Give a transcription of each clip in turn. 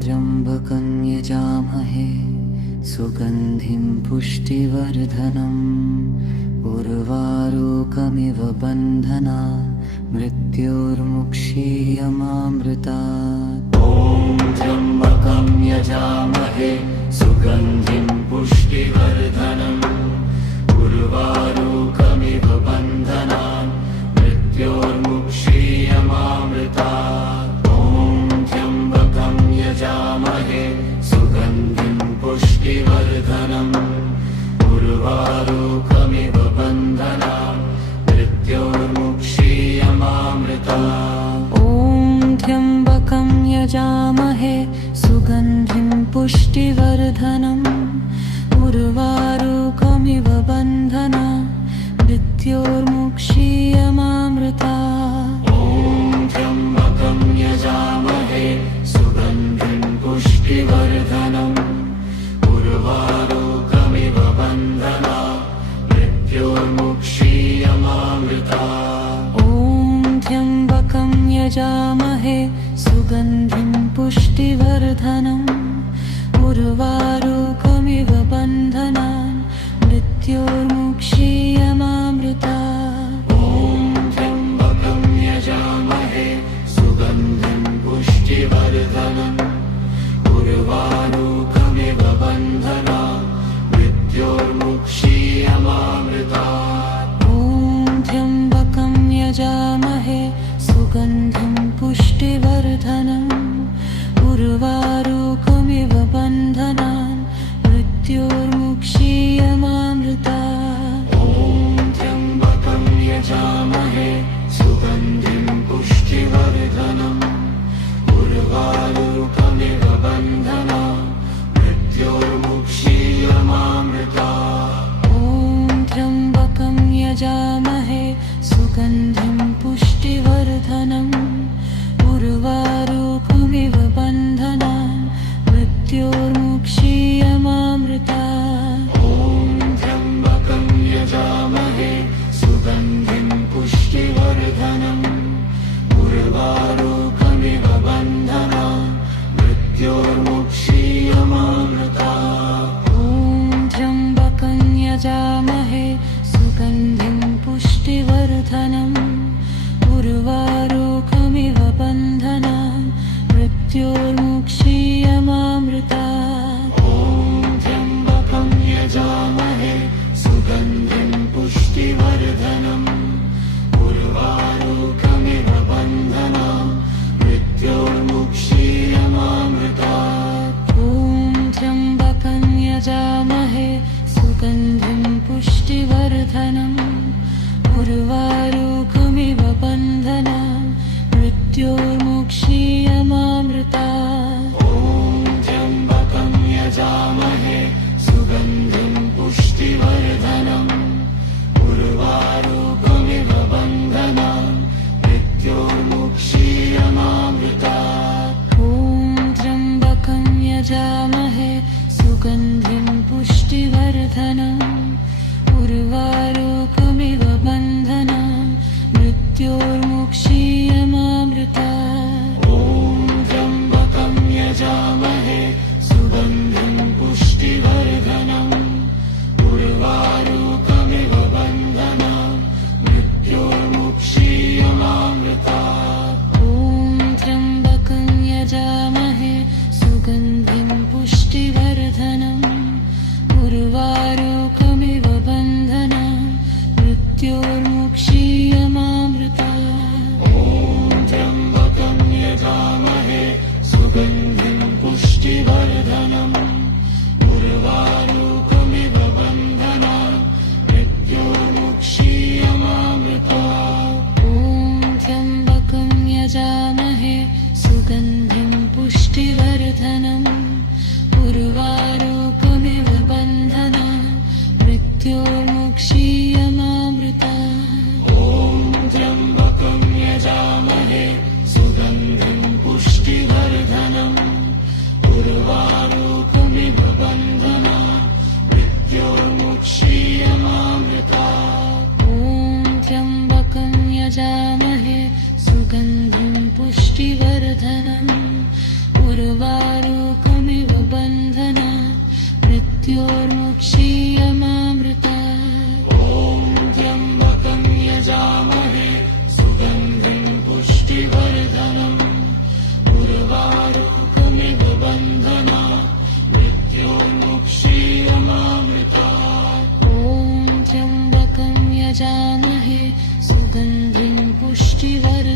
त्र्यम्बकं यजामहे सुगन्धिं पुष्टिवर्धनम् उर्वारुकमिव बन्धनात् मृत्योर्मुक्षीयमामृतात्। ॐ त्र्यम्बकं यजामहे सुगन्धिं पुष्टिवर्धनम् उर्वारुकमिव बन्धनात् मृत्योर्मुक्षीयमामृतात्। यजामहे सुगन्धिं पुष्टिवर्धनम् उर्वारुकमिव बन्धनात् मृत्योर्मुक्षीयमामृतात्। ॐ त्र्यम्बकं यजामहे सुगन्धिं पुष्टिवर्धनम् उर्वारुकमिव बन्धनात् मृत्योर्मुक्षीयमामृतात्। ॐ त्र्यम्बकं यजामहे सुगन्धिं पुष्टिवर्धनम् उर्वारुकमिव बन्धनात् मृत्योर्मुक्षीयमामृतात्। ॐ त्र्यम्बकं यजामहे सुगन्धिं पुष्टिवर्धनम् उर्वारुकमिव बन्धनात् मृत्योर्मुक्षीयमामृतात्। ॐ त्र्यम्बकं यजामहे सुगन्धिं पुष्टिवर्धनम् उर्वारुकमिव बन्धनात् मृत्योर्मुक्षीयमामृतात्। ॐ त्र्यम्बकं यजामहे सुगन्धिं पुष्टिवर्धनम् उर्वारुकमिव बन्धनात् मृत्योर्मुक्षीयमामृतात्। ॐ त्र्यम्बकं यजामहे सुगन्धिं पुष्टिवर्धनम् उर्वारुकमिव बन्धनात् मृत्योर्मुक्षीयमामृतात्। ॐ त्र्यम्बकं यजामहे सुगन्धिं पुष्टिवर्धनम् उर्वारुकमिव बन्धनात् मृत्योर्मुक्षीयमामृतात्। ॐ त्र्यम्बकं यजामहे सुगन्धिं पुष्टिवर्धनम् उर्वारुकमिव बन्धनात् मृत्योर्मुक्षीयमामृतात्। ॐ त्र्यम्बकं यजामहे सुगन्धिं पुष्टिवर्धनम् उर्वारुकमिव बन्धनात् मृत्योर्मुक्षीयमामृतात्। ॐ त्र्यम्बकं यजामहे सुगन्धिं पुष्टिवर्धनम् उर्वारुकमिव बन्धनात् मृत्योर्मुक्षीयमामृतात्। ॐ त्र्यम्बकं यजामहे सुगन्धिं पुष्टिवर्धनम् उर्वारुकमिव बन्धनात् मृत्योर्मुक्षीयमामृतात्। ॐ त्र्यम्बकं यजामहे सुगन्धिं पुष्टिवर्धनम् उर्वारुकमिव बन्धनात् मृत्योर्मुक्षीयमामृतात्। ॐ त्र्यम्बकं यजामहे सुगन्धिं पुष्टिवर्धनम् उर्वारुकमिव बन्धनात् मृत्योर्मुक्षीयमामृतात्। ॐ त्र्यम्बकं यजामहे सुगन्धिं पुष्टिवर्धनम् उर्वारुकमिव बन्धनात् मृत्योर्मुक्षीयमामृतात्। ॐ त्र्यम्बकं यजामहे सुगन्धिं पुष्टिवर्धनम् उर्वारुकमिव बन्धनात्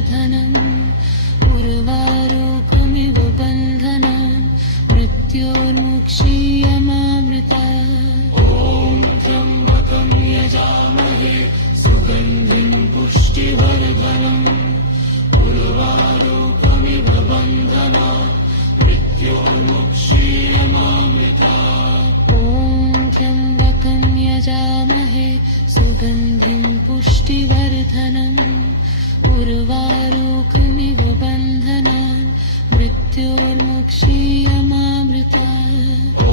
पुष्टिवर्धनम् उर्वारुकमिव बन्धनान् मृत्योर्मुक्षीयमामृतात्। ॐ त्र्यम्बकं यजामहे सुगन्धिं पुष्टिवर्धनम् उर्वारुकमिव बन्धनान् मृत्योर्मुक्षीयमामृतात्। ॐ त्र्यम्बकं यजामहे सुगन्धिं पुष्टिवर्धनम् उर्वारुकमिव बन्धनान् मृत्योर्मुक्षीयमामृतात्। ॐ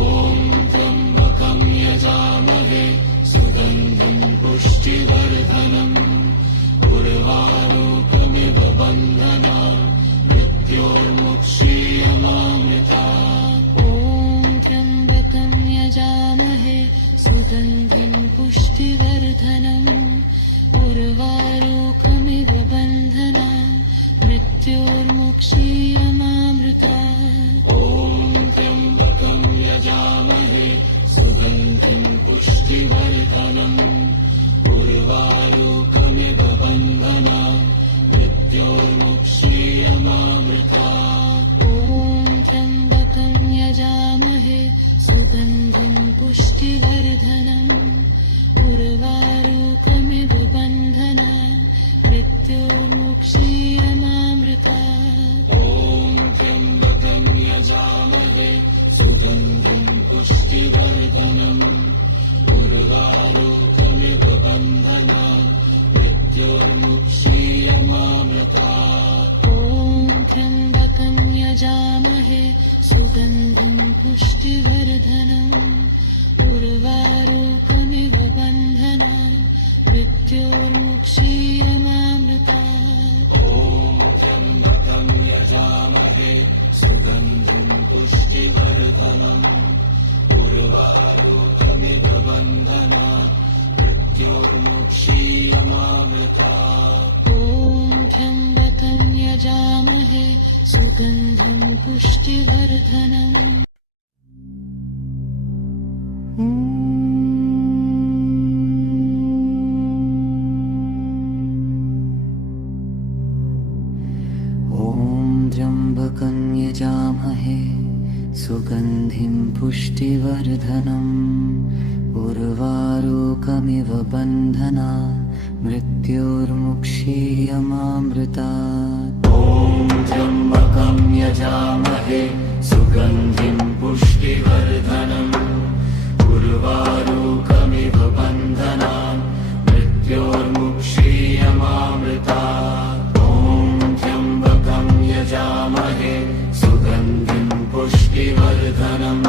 त्र्यम्बकं यजामहे सुगन्धिं पुष्टिवर्धनम् उर्वारुकमिव बन्धनान् मृत्योर्मुक्षीयमामृतात्। ॐ त्र्यम्बकं यजामहे सुगन्धिं पुष्टिवर्धनम् उर्वारुकमिव बन्धनान् मृत्योर्मुक्षीयमामृतात्। ॐ त्र्यम्बकं यजामहे सुगन्धिं पुष्टिवर्धनम् उर्वारुकमिव बन्धनान् मृत्योर्मुक्षीयमामृतात्। ॐ त्र्यम्बकं यजामहे सुगन्धिं पुष्टिवर्धनम् उर्वारुकमिव बन्धनान् मृत्योर्मुक्षीयमामृतात्। ॐ त्र्यम्बकं यजामहे सुगन्धिं पुष्टिवर्धनम् उर्वारुकमिव बन्धनान् मृत्योर्मुक्षीयमामृतात्। ॐ त्र्यम्बकं यजामहे सुगन्धिं पुष्टिवर्धनम् उर्वारुकमिव बन्धनान् मृत्योर्मुक्षीयमामृतात्। ॐ त्र्यम्बकं यजामहे सुगन्धिं पुष्टिवर्धनम् उर्वारुकमिव बन्धनान् मृत्योर्मुक्षीयमामृतात्। ॐ त्र्यम्बकं यजामहे सुगन्धिं पुष्टिवर्धनम् त्र्यम्बकं यजामहे सुगन्धिं पुष्टिवर्धनम् उर्वारुकमिव बन्धनान् मृत्योर्मुक्षीयमामृतात्। ॐ त्र्यम्बकं यजामहे सुगन्धिं पुष्टिवर्धनम् उर्वारुकमिव बन्धनान् मृत्योर्मुक्षीयमामृतात्। ॐ त्र्यम्बकं यजामहे सुगन्धिं पुष्टिवर्धनम्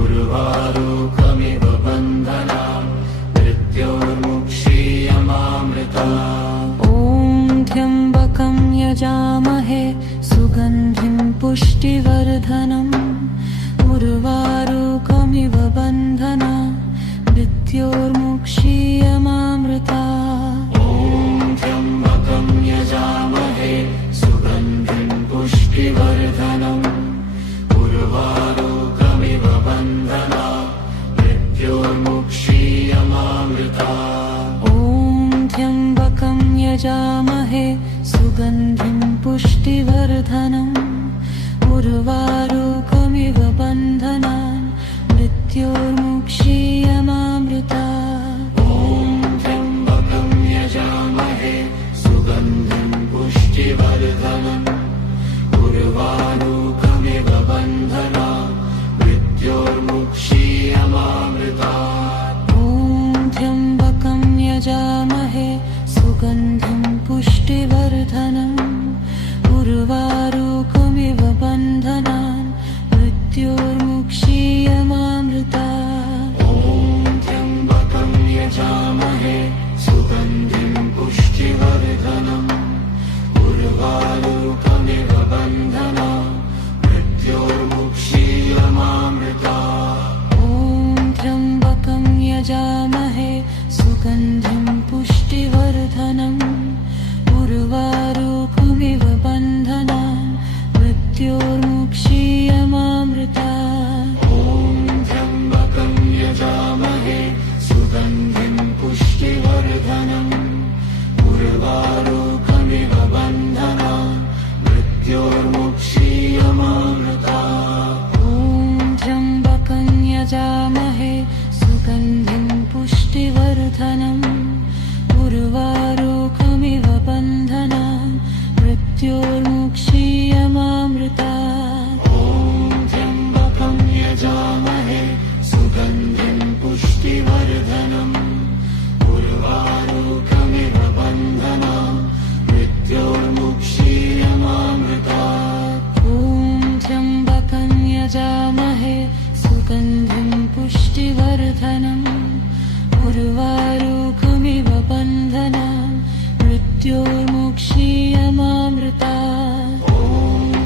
उर्वारुकमिव बन्धनान् मृत्योर्मुक्षीयमामृतात्। ॐ त्र्यम्बकं यजामहे सुगन्धिं पुष्टिवर्धनम् उर्वारुकमिव बन्धनान् मृत्योर्मुक्षीयमामृतात्। ॐ त्र्यम्बकं यजामहे सुगन्धिं पुष्टिवर्धनम् उर्वारुकमिव बन्धनान् मृत्योर्मुक्षीयमामृतात्। ॐ त्र्यम्बकं यजामहे सुगन्धिं पुष्टिवर्धनम् उर्वारुकमिव बन्धनान् मृत्योर्मुक्षीयमामृतात्। ॐ त्र्यम्बकं यजामहे सुगन्धिं पुष्टिवर्धनम् उर्वारुकमिव बन्धनान् मृत्योर्मुक्षीयमामृतात्। ॐ त्र्यम्बकं यजामहे सुगन्धिं पुष्टिवर्धनम् उर्वारुकमिव बन्धनान् मृत्योर्मुक्षीयमामृतात्। ॐ त्र्यम्बकं यजामहे सुगन्धिं पुष्टिवर्धनम् उर्वारुकमिव बन्धनान् मृत्योर्मुक्षीयमामृतात्। ॐ त्र्यम्बकं यजामहे सुगन्धिं पुष्टिवर्धनम् उर्वारुकमिव बन्धनान् मृत्योर्मुक्षीयमामृतात्। ॐ त्र्यम्बकं यजामहे सुगन्धिं पुष्टिवर्धनम् उर्वारुकमिव बन्धनान् सुगन्धिं पुष्टिवर्धनम् उर्वारुकमिव बन्धनान् मृत्योर्मुक्षीयमामृतात् ॐ त्र्यम्बकं यजामहे सुगन्धिं पुष्टिवर्धनम् उर्वारुकमिव बन्धनान् मृत्योर्मुक्षीयमामृतात् ॐ त्र्यम्बकं यजामहे सुगन्धिं पुष्टिवर्धनम् उर्वारुकमिव बन्धनान् मृत्योर्मुक्षीयमामृतात् ॐ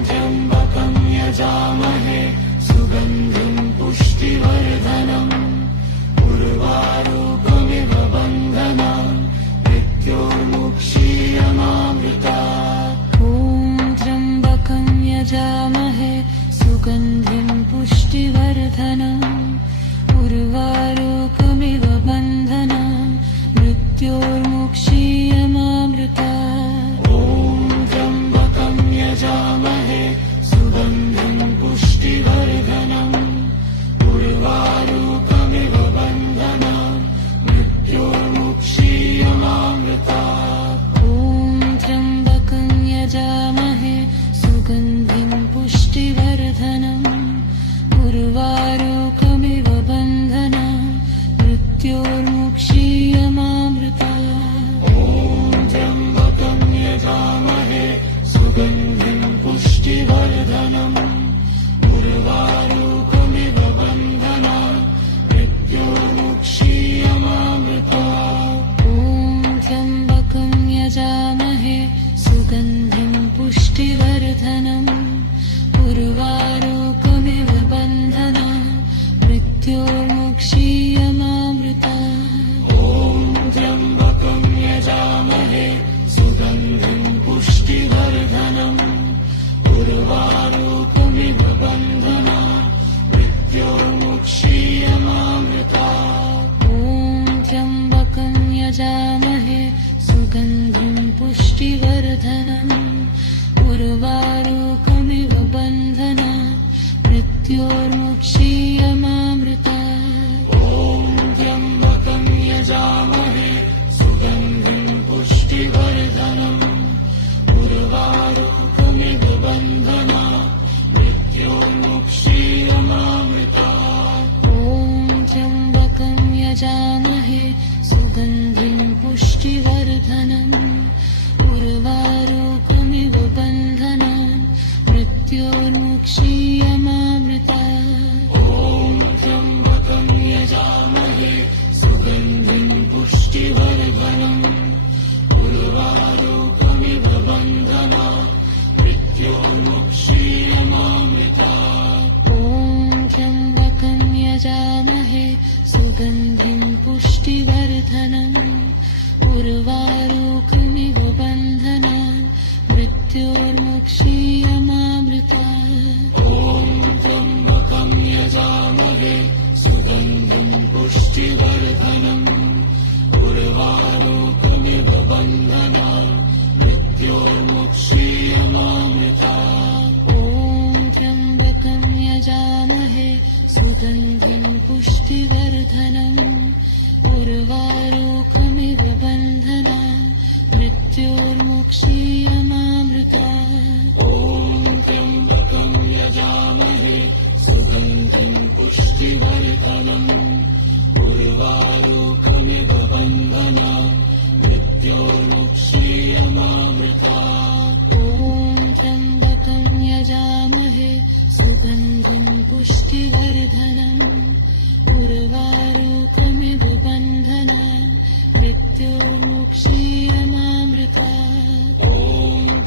त्र्यम्बकं यजामहे सुगन्धिं पुष्टिवर्धनम् उर्वारुकमिव बन्धनान् मृत्योर्मुक्षीयमामृतात् ॐ त्र्यम्बकं यजामहे सुगन्धिं पुष्टिवर्धनम् उर्वारुकमिव बन्धनान् मृत्योर्मुक्षीयमामृतात् ॐ त्र्यम्बकं यजामहे सुगन्धिं पुष्टिवर्धनम् उर्वारुकमिव बन्धनान् मृत्योर्मुक्षीयमामृतात् ॐ त्र्यम्बकं यजामहे सुगन्धिं पुष्टिवर्धनम् उर्वारुकमिव बन्धनान् मृत्योर्मुक्षीयमामृतात् ॐ त्र्यम्बकं यजामहे सुगन्धिं पुष्टिवर्धनम् उर्वारुकमिव बन्धनान् मृत्योर्मुक्षीयमामृतात् ॐ त्र्यम्बकं यजामहे सुगन्धिं पुष्टिवर्धनम् उर्वारुकमिव बन्धनान् मृत्योर्मुक्षीयमामृतात् ॐ त्र्यम्बकं यजामहे सुगन्धिं पुष्टिवर्धनम् उर्वारुकमिव बन्धनान् मृत्योर्मुक्षीयमामृतात् ॐ त्र्यम्बकं यजामहे सुगन्धिं पुष्टिवर्धनम् उर्वारुकमिव बन्धनान् मृत्योर्मुक्षीयमामृतात् ॐ त्र्यम्बकं यजामहे सुगन्धिं पुष्टिवर्धनम् उर्वारुकमिव बन्धनान् मृत्योर्मुक्षीयमामृतात् ॐ त्र्यम्बकं यजामहे सुगन्धिं पुष्टिवर्धनम् उर्वारुकमिव बन्धनान् मृत्योर्मुक्षीयमामृतात् ॐ त्र्यम्बकं यजामहे सुगन्धिं पुष्टिवर्धनम् उर्वारुकमिव बन्धनान् मृत्योर्मुक्षीयमामृतात् ॐ त्र्यम्बकं यजामहे सुगन्धिं पुष्टिवर्धनम् उर्वारुकमिव बन्धनान् मृत्योर्मुक्षीयमामृतात् ॐ त्र्यम्बकं यजामहे सुगन्धिं पुष्टिवर्धनम् उर्वारुकमिव बन्धनान् मृत्योर्मुक्षीयमामृतात् ॐ त्र्यम्बकं यजामहे सुगन्धिं पुष्टिवर्धनम् उर्वारुकमिव बन्धनान् मृत्योर्मुक्षीयमामृतात् ॐ त्र्यम्बकं यजामहे सुगन्धिं पुष्टिवर्धनम् उर्वारुकमिव बन्धनान् मृत्योर्मुक्षीयमामृतात् ॐ त्र्यम्बकं यजामहे सुगन्धिं पुष्टिवर्धनम् उर्वारुकमिव बन्धनान् मृत्योर्मुक्षीयमामृतात् ॐ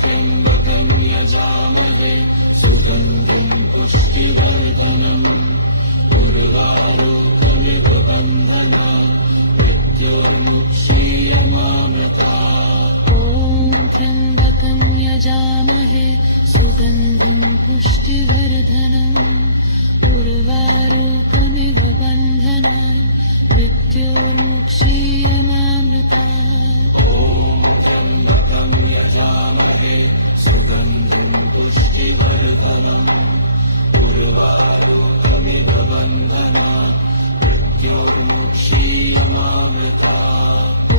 त्र्यम्बकं यजामहे सुगन्धिं पुष्टिवर्धनम् उर्वारुकमिव बन्धनान् मृत्योर्मुक्षीयमामृतात् ॐ त्र्यम्बकं यजामहे सुगन्धिं पुष्टिवर्धनम् उर्वारुकमिव बन्धनान् मृत्योर्मुक्षीयमामृतात् ॐ त्र्यम्बकं यजामहे सुगन्धिं पुष्टिवर्धनम् उर्वारुकमिव बन्धनान् मृत्योर्मुक्षीयमामृतात्। ॐ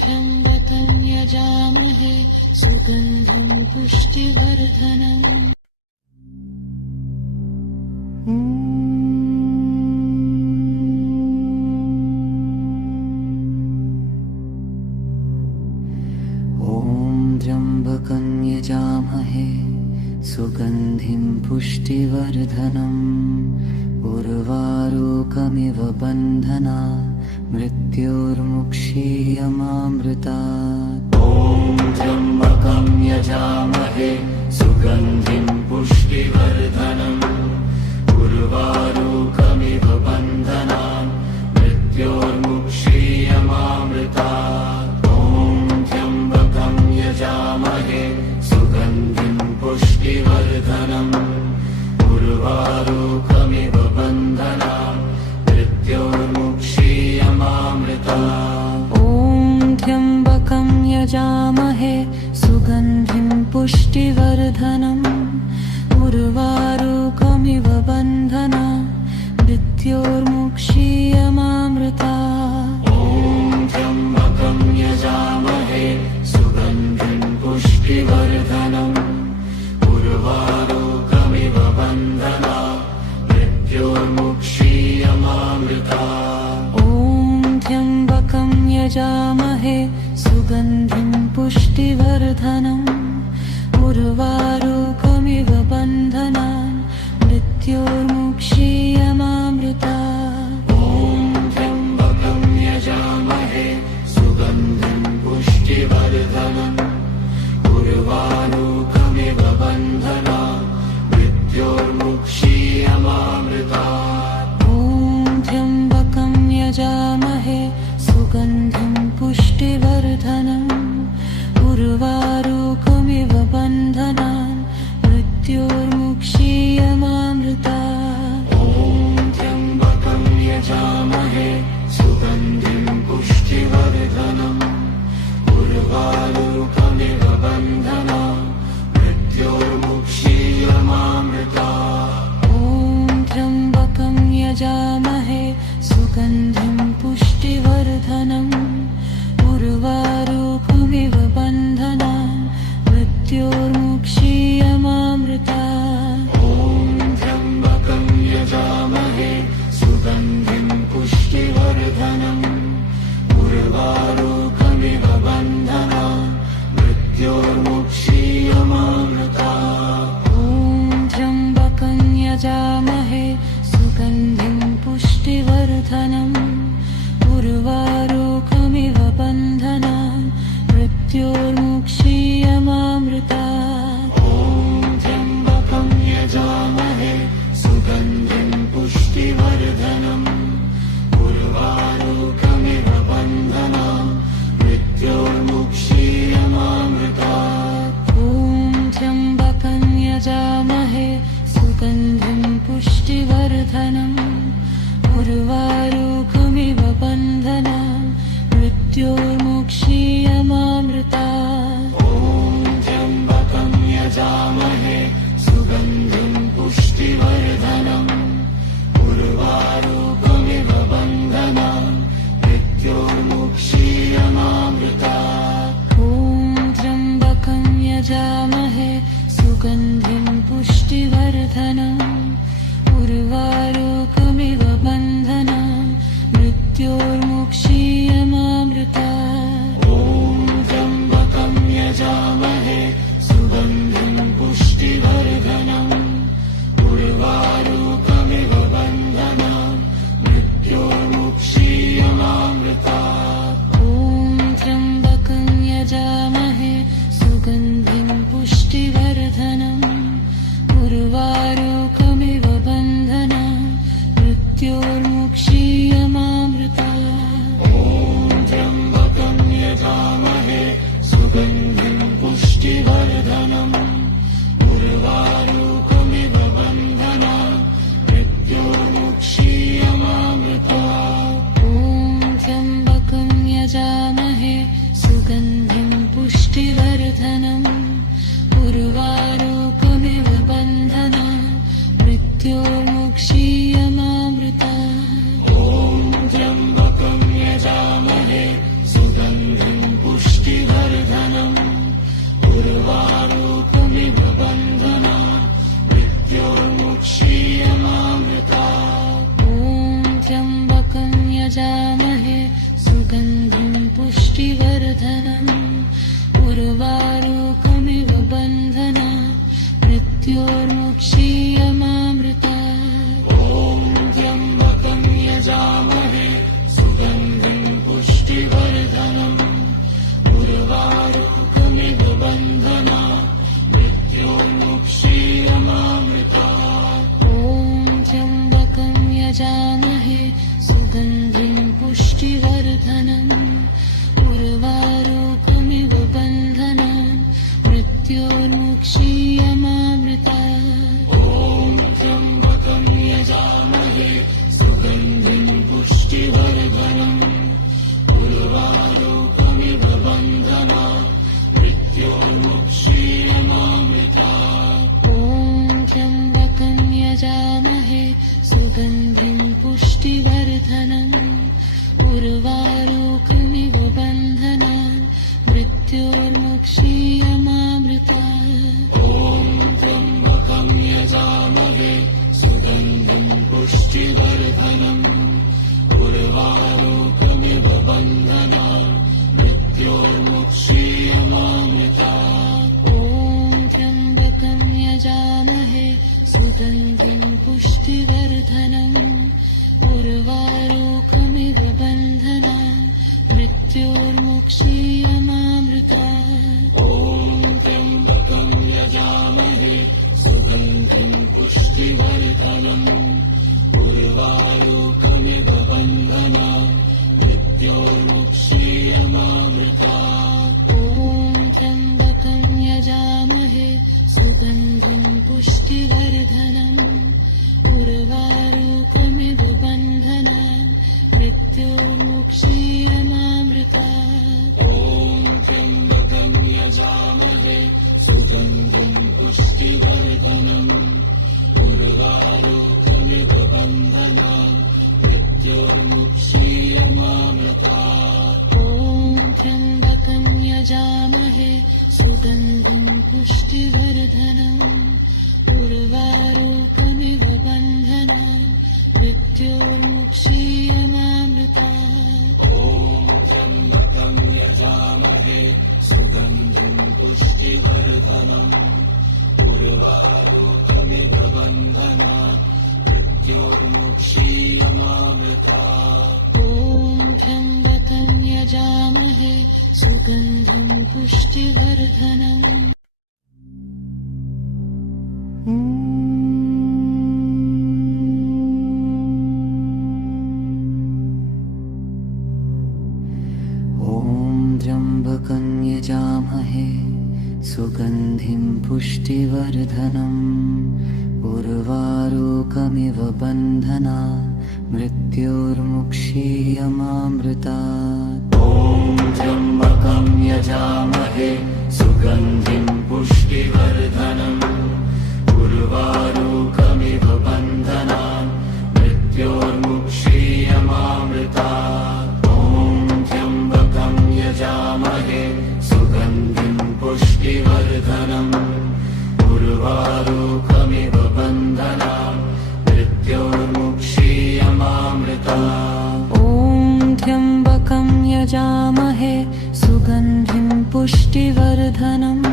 त्र्यम्बकं यजामहे सुगन्धं पुष्टिवर्धनम्। त्र्यम्बकं यजामहे सुगन्धिं पुष्टिवर्धनम् उर्वारुकमिव बन्धनात् मृत्योर्मुक्षीयमामृतात्। ॐ त्र्यम्बकं यजामहे सुगन्धिं पुष्टिवर्धनम् उर्वारुकमिव बन्धनात् मृत्योर्मुक्षीयमामृतात्। यजामहे सुगन्धिं पुष्टिवर्धनम् उर्वारुकमिव बन्धनात् मृत्योर्मुक्षीयमामृतात्। ॐ त्र्यम्बकं यजामहे सुगन्धिं पुष्टिवर्धनम् उर्वारुकमिव बन्धनात् मृत्योर्मुक्षीयमामृतात्। ॐ त्र्यम्बकं यजामहे सुगन्धिं पुष्टिवर्धनम् उर्वारुकमिव बन्धनात् मृत्योर्मुक्षीयमामृतात्। ॐ त्र्यम्बकं यजामहे सुगन्धिं पुष्टिवर्धनम् उर्वारुकमिव बन्धनात् मृत्योर्मुक्षीयमामृतात्। ॐ त्र्यम्बकं यजामहे सुगन्धिं पुष्टिवर्धनम् उर्वारुकमिव बन्धनात् मृत्योर्मुक्षीयमामृतात्। ॐ त्र्यम्बकं यजामहे सुगन्धिं पुष्टिवर्धनम् उर्वारुकमिव बन्धनात् मृत्योर्मुक्षीयमामृतात्। ॐ त्र्यम्बकं यजामहे सुगन्धिं पुष्टिवर्धनम् उर्वारुकमिव बन्धनात् मृत्योर्मुक्षीयमामृतात्। ॐ त्र्यम्बकं यजामहे सुगन्धिं पुष्टिवर्धनम् उर्वारुकमिव बन्धनात् मृत्योर्मुक्षीयमामृतात्। ॐ त्र्यम्बकं यजामहे सुगन्धिं पुष्टिवर्धनम् उर्वारुकमिव बन्धनात् मृत्योर्मुक्षीयमामृतात्। ॐ त्र्यम्बकं यजामहे सुगन्धिं पुष्टिवर्धनम् उर्वारुकमिव बन्धनात् मृत्योर्मुक्षीयमामृतात्। ॐ त्र्यम्बकं यजामहे सुगन्धिं पुष्टिवर्धनम् उर्वारुकमिव बन्धनात् मृत्योर्मुक्षीयमामृतात्। ॐ त्र्यम्बकं यजामहे सुगन्धिं पुष्टिवर्धनम् उर्वारुकमिव बन्धनात् मृत्योर्मुक्षीयमामृतात्। ॐ त्र्यम्बकं यजामहे सुगन्धिं पुष्टिवर्धनम् उर्वारुकमिव बन्धनात् मृत्योर्मुक्षीयमामृतात्। ॐ त्र्यम्बकं यजामहे सुगन्धिं पुष्टिवर्धनम् उर्वारुकमिव बन्धनात् मृत्योर्मुक्षीयमामृतात्। ॐ त्र्यम्बकं यजामहे सुगन्धिं पुष्टिवर्धनम् उर्वारुकमिव बन्धनात् मृत्योर्मुक्षीयमामृतात्। ॐ त्र्यम्बकं यजामहे सुगन्धिं पुष्टिवर्धनम् उर्वारुकमिव बन्धनात् मृत्योर्मुक्षीयमामृतात्। ॐ त्र्यम्बकं यजामहे सुगन्धिं पुष्टिवर्धनम् उर्वारुकमिव बन्धनात् मृत्योर्मुक्षीयमामृतात्। ॐ त्र्यम्बकं यजामहे सुगन्धिं पुष्टिवर्धनम् उर्वारुकमिव बन्धनात् मृत्योर्मुक्षीयमामृतात्। ॐ यजामहे सुगन्धिं पुष्टिवर्धनम् उर्वारुकमिव बन्धनान् मृत्योर्मुक्षीयमामृतात्। ॐ त्र्यम्बकं यजामहे सुगन्धिं पुष्टिवर्धनम् उर्वारुकमिव बन्धनान् मृत्योर्मुक्षीयमामृतात्। ॐ त्र्यम्बकं यजामहे सुगन्धिं पुष्टिवर्धनम् उर्वारुकमिव बन्धनान् मृत्योर्मुक्षीयमामृतात्। ॐ त्र्यम्बकं यजामहे सुगन्धिं पुष्टिवर्धनम् उर्वारुकमिव बन्धनान् मृत्योर्मुक्षीयमामृतात्। ॐ त्र्यम्बकं यजामहे सुगन्धिं पुष्टिवर्धनम् उर्वारुकमिव बन्धनान् मृत्योर्मुक्षीयमामृतात्। ॐ त्र्यम्बकं यजामहे सुगन्धिं पुष्टिवर्धनम् उर्वारुकमिव बन्धनान् मृत्योर्मुक्षीयमामृतात्। ॐ त्र्यम्बकं यजामहे सुगन्धिं पुष्टिवर्धनम् उर्वारुकमिव बन्धनान् मृत्योर्मुक्षीयमामृतात्। ॐ त्र्यम्बकं यजामहे सुगन्धिं पुष्टिवर्धनम् उर्वारुकमिव बन्धनान् मृत्योर्मुक्षीयमामृतात्। ॐ त्र्यम्बकं यजामहे सुगन्धिं पुष्टिवर्धनम् उर्वारुकमिव बन्धनान् मृत्योर्मुक्षीयमामृतात्। ॐ त्र्यम्बकं यजामहे सुगन्धिं पुष्टिवर्धनम् उर्वारुकमिव बन्धनान् मृत्योर्मुक्षीयमामृतात्। ॐ त्र्यम्बकं यजामहे सुगन्धिं पुष्टिवर्धनम् उर्वारुकमिव बन्धनान् मृत्योर्मुक्षीयमामृतात्। ॐ त्र्यम्बकं यजामहे सुगन्धिं पुष्टिवर्धनम् उर्वारुकमिव बन्धनान् मृत्योर्मुक्षीयमामृतात्। ॐ त्र्यम्बकं यजामहे सुगन्धिं पुष्टिवर्धनम् त्र्यम्बकं यजामहे सुगन्धिं पुष्टिवर्धनम् उर्वारुकमिव बन्धनान् मृत्योर्मुक्षीयमामृतात्। ॐ त्र्यम्बकं यजामहे सुगन्धिं पुष्टिवर्धनम् उर्वारुकमिव बन्धनान् मृत्योर्मुक्षीयमामृतात्। ॐ त्र्यम्बकं यजामहे सुगन्धिं पुष्टिवर्धनम् उर्वारुकमिव बन्धनान् मृत्योर्मुक्षीयमामृतात्। ॐ त्र्यम्बकं यजामहे सुगन्धिं पुष्टिवर्धनम्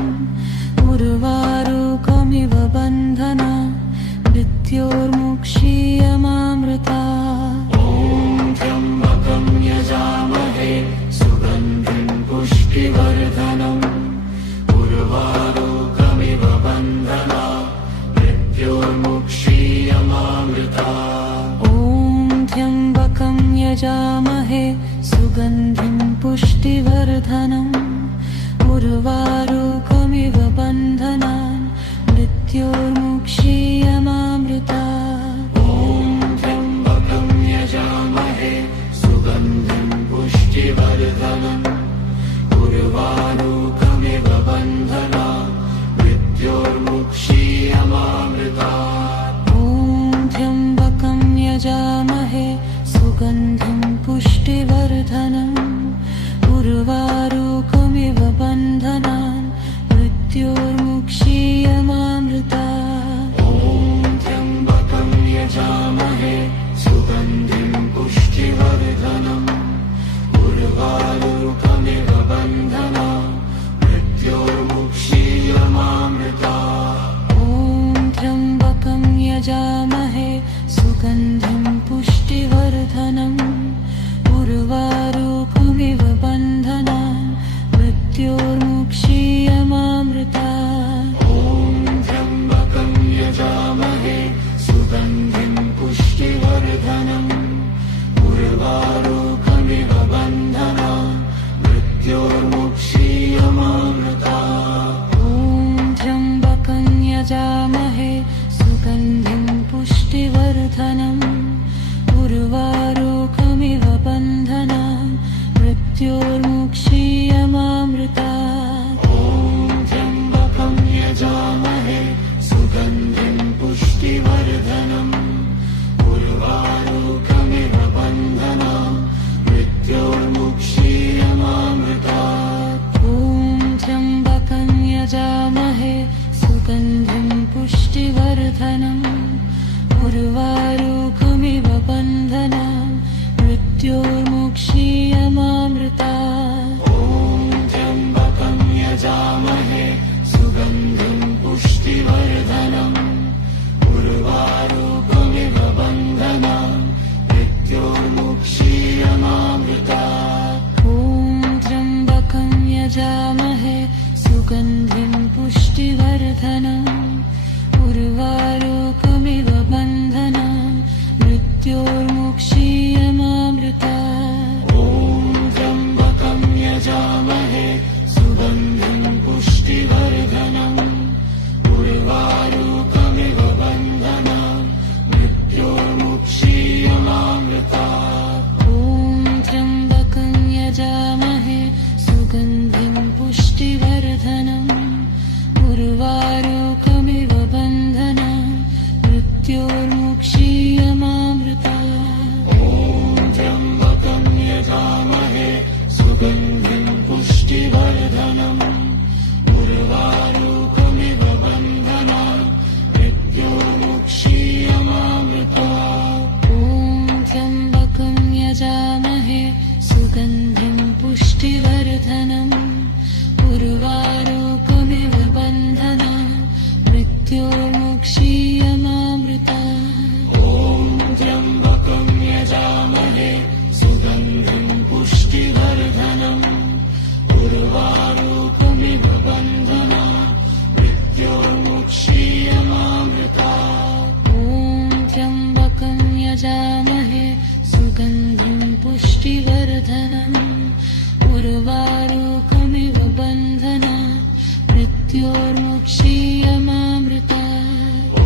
उर्वारुकमिव बन्धनान् मृत्योर्मुक्षीयमामृतात्। ॐ त्र्यम्बकं यजामहे सुगन्धिं पुष्टिवर्धनम् उर्वारुकमिव बन्धनान् मृत्योर्मुक्षीयमामृतात्। ॐ त्र्यम्बकं यजामहे सुगन्धिं पुष्टिवर्धनम् उर्वारुकमिव बन्धनान् मृत्योर्मुक्षीयमामृतात्। ॐ त्र्यम्बकं यजामहे सुगन्धिं पुष्टिवर्धनम् उर्वारुकमिव बन्धनान् मृत्योर्मुक्षीयमामृतात्। ॐ त्र्यम्बकं यजामहे सुगन्धिं पुष्टिवर्धनम् उर्वारुकमिव बन्धनान् मृत्योर्मुक्षीयमामृतात्। ॐ त्र्यम्बकं यजामहे सुगन्धिं पुष्टिवर्धनम् पुष्टिवर्धनम् उर्वारुकमिव बन्धनान् मृत्योर्मुक्षीयमामृतात्। ॐ त्र्यम्बकं यजामहे सुगन्धिं पुष्टिवर्धनम् उर्वारुकमिव बन्धनान् मृत्योर्मुक्षीयमामृतात्। ॐ त्र्यम्बकं यजामहे सुगन्धिं पुष्टिवर्धनम् उर्वारुकमिव बन्धनान् मृत्योर्मुक्षीयमामृतात्। ॐ त्र्यम्बकं यजामहे सुगन्धिं पुष्टिवर्धनम् उर्वारुकमिव बन्धनान् मृत्योर्मुक्षीयमामृतात्। ॐ त्र्यम्बकं यजामहे सुगन्धिं पुष्टिवर्धनम् उर्वारुकमिव बन्धनान् मृत्योर्मुक्षीयमामृतात्। ॐ त्र्यम्बकं यजामहे सुगन्धिं पुष्टिवर्धनम् उर्वारुकमिव बन्धनान् मृत्योर्मुक्षीयमामृतात्। ॐ त्र्यम्बकं यजामहे सुगन्धिं पुष्टिवर्धनम् उर्वारुकमिव बन्धनान् मृत्योर्मुक्षीयमामृतात्। ॐ त्र्यम्बकं यजामहे सुगन्धिं पुष्टिवर्धनम् उर्वारुकमिव बन्धनान् मृत्योर्मुक्षीयमामृतात्। ॐ त्र्यम्बकं यजामहे सुगन्धिं पुष्टिवर्धनम् उर्वारुकमिव बन्धनान् मृत्योर्मुक्षीयमामृतात्। ॐ त्र्यम्बकं यजामहे सुगन्धिं पुष्टिवर्धनम् उर्वारुकमिव बन्धनान् मृत्योर्मुक्षीयमामृतात्। ॐ त्र्यम्बकं यजामहे सुगन्धिं पुष्टिवर्धनम् उर्वारुकमिव बन्धनान् मृत्योर्मुक्षीयमामृतात्। ॐ त्र्यम्बकं यजामहे सुगन्धिं पुष्टिवर्धनम् उर्वारुकमिव बन्धनान् मृत्योर्मुक्षीयमामृतात्। ॐ त्र्यम्बकं यजामहे सुगन्धिं पुष्टिवर्धनम् उर्वारुकमिव बन्धनान् मृत्योर्मुक्षीयमामृतात्। ॐ त्र्यम्बकं यजामहे सुगन्धिं पुष्टिवर्धनम् उर्वारुकमिव बन्धनान् मृत्योर्मुक्षीयमामृतात्। ॐ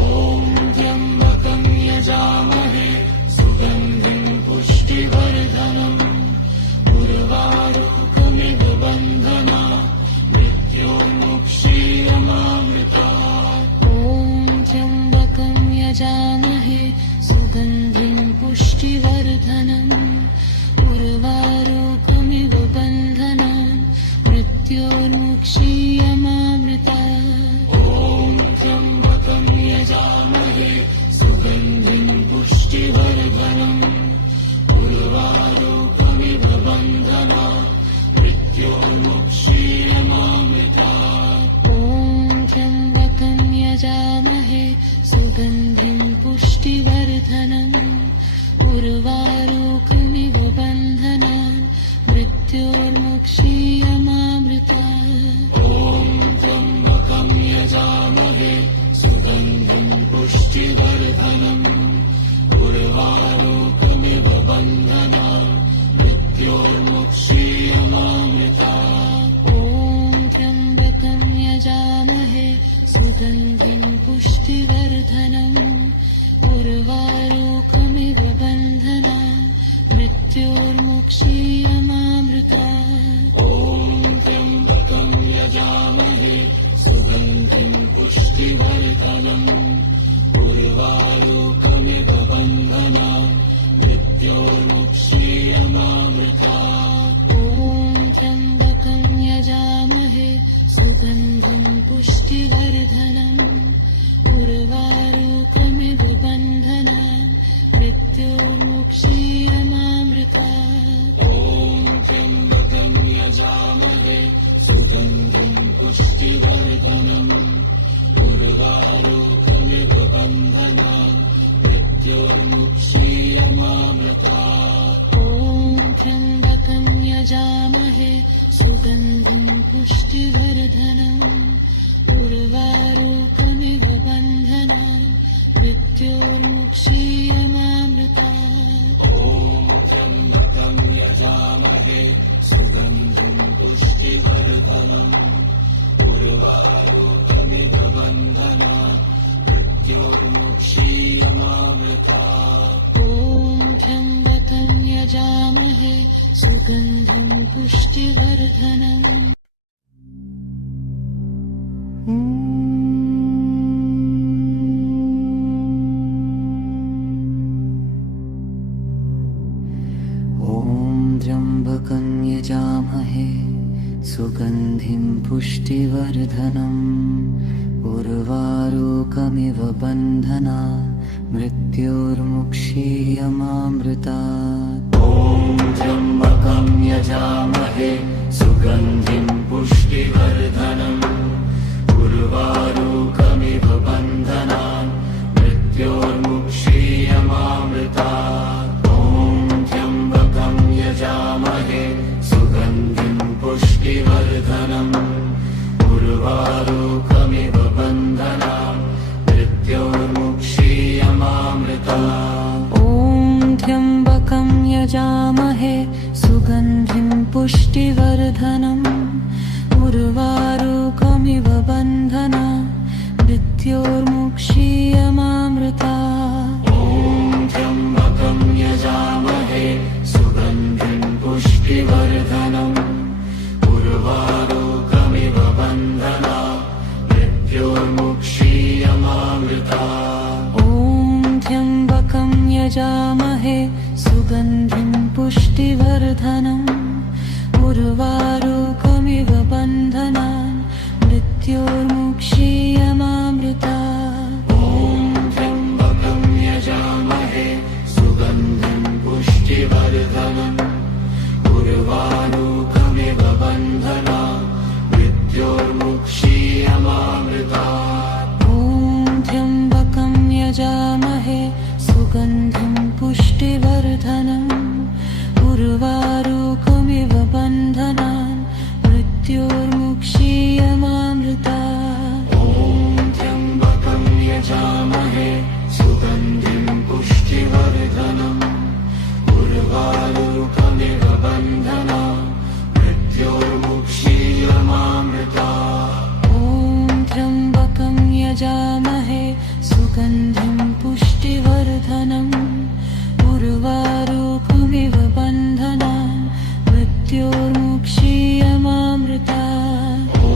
त्र्यम्बकं यजामहे सुगन्धिं पुष्टिवर्धनम् उर्वारुकमिव बन्धनान् मृत्योर्मुक्षीयमामृतात्। ॐ त्र्यम्बकं यजामहे सुगन्धिं पुष्टिवर्धनम् उर्वारुकमिव बन्धनान् मृत्योर्मुक्षीयमामृतात्। ॐ त्र्यम्बकं यजामहे सुगन्धिं पुष्टिवर्धनम् उर्वारुकमिव बन्धनान् मृत्योर्मुक्षीयमामृतात्। ॐ त्र्यम्बकं यजामहे सुगन्धिं पुष्टिवर्धनम् उर्वारुकमिव बन्धनान् मृत्योर्मुक्षीयमामृतात्। ॐ त्र्यम्बकं यजामहे सुगन्धिं पुष्टिवर्धनम् उर्वारुकमिव बन्धनान् मृत्योर्मुक्षीयमामृतात्। ॐ त्र्यम्बकं यजामहे सुगन्धिं पुष्टिवर्धनम् उर्वारुकमिव बन्धनान् मृत्योर्मुक्षीयमामृतात्। ॐ त्र्यम्बकं यजामहे सुगन्धिं पुष्टिवर्धनम् उर्वारुकमिव बन्धनान् मृत्योर्मुक्षीयमामृतात्। ॐ त्र्यम्बकं यजामहे सुगन्धिं पुष्टिवर्धनम् उर्वारुकमिव बन्धनान् मृत्योर्मुक्षीयमामृतात्। सुगन्धिं पुष्टिवर्धनम् उर्वारुकमिव बन्धनान् मृत्योर्मुक्षीयमामृतात् ॐ त्र्यम्बकं यजामहे सुगन्धिं पुष्टिवर्धनम् उर्वारुकमिव बन्धनान् मृत्योर्मुक्षीयमामृतात् ॐ त्र्यम्बकं यजामहे सुगन्धिं पुष्टिवर्धनम् त्र्यम्बकं यजामहे सुगन्धिं पुष्टिवर्धनम् उर्वारुकमिव बन्धनान् मृत्योर्मुक्षीयमामृतात् ॐ त्र्यम्बकं यजामहे सुगन्धिं पुष्टिवर्धनम् उर्वारुकमिव बन्धनान् मृत्योर्मुक्षीयमामृतात् ॐ त्र्यम्बकं यजामहे सुगन्धिं पुष्टिवर्धनम् उर्वारुकमिव बन्धनान् मृत्योर्मुक्षीयमामृतात् ॐ त्र्यम्बकं यजामहे सुगन्धिं पुष्टिवर्धनम् उर्वारुकमिव बन्धनान् मृत्योर्मुक्षीयमामृतात् ॐ त्र्यम्बकं यजामहे सुगन्धिं पुष्टिवर्धनम् उर्वारुकमिव बन्धनान् मृत्योर्मुक्षीयमामृतात् ॐ त्र्यम्बकं यजामहे सुगन्धिं पुष्टिवर्धनम् उर्वारुकमिव बन्धनान् मृत्योर्मुक्षीयमामृतात् ॐ त्र्यम्बकं यजामहे सुगन्धिं पुष्टिवर्धनम् उर्वारुकमिव बन्धनान् मृत्योर्मुक्षीयमामृतात् ॐ त्र्यम्बकं यजामहे सुगन्धिं पुष्टिवर्धनम् उर्वारुकमिव बन्धनान् मृत्योर्मुक्षीयमामृतात् ॐ त्र्यम्बकं यजामहे सुगन्धिं पुष्टिवर्धनम् उर्वारुकमिव बन्धनान् मृत्योर्मुक्षीयमामृतात् ॐ त्र्यम्बकं यजामहे सुगन्धिं पुष्टिवर्धनम् उर्वारुकमिव बन्धनान् मृत्योर्मुक्षीयमामृतात् ॐ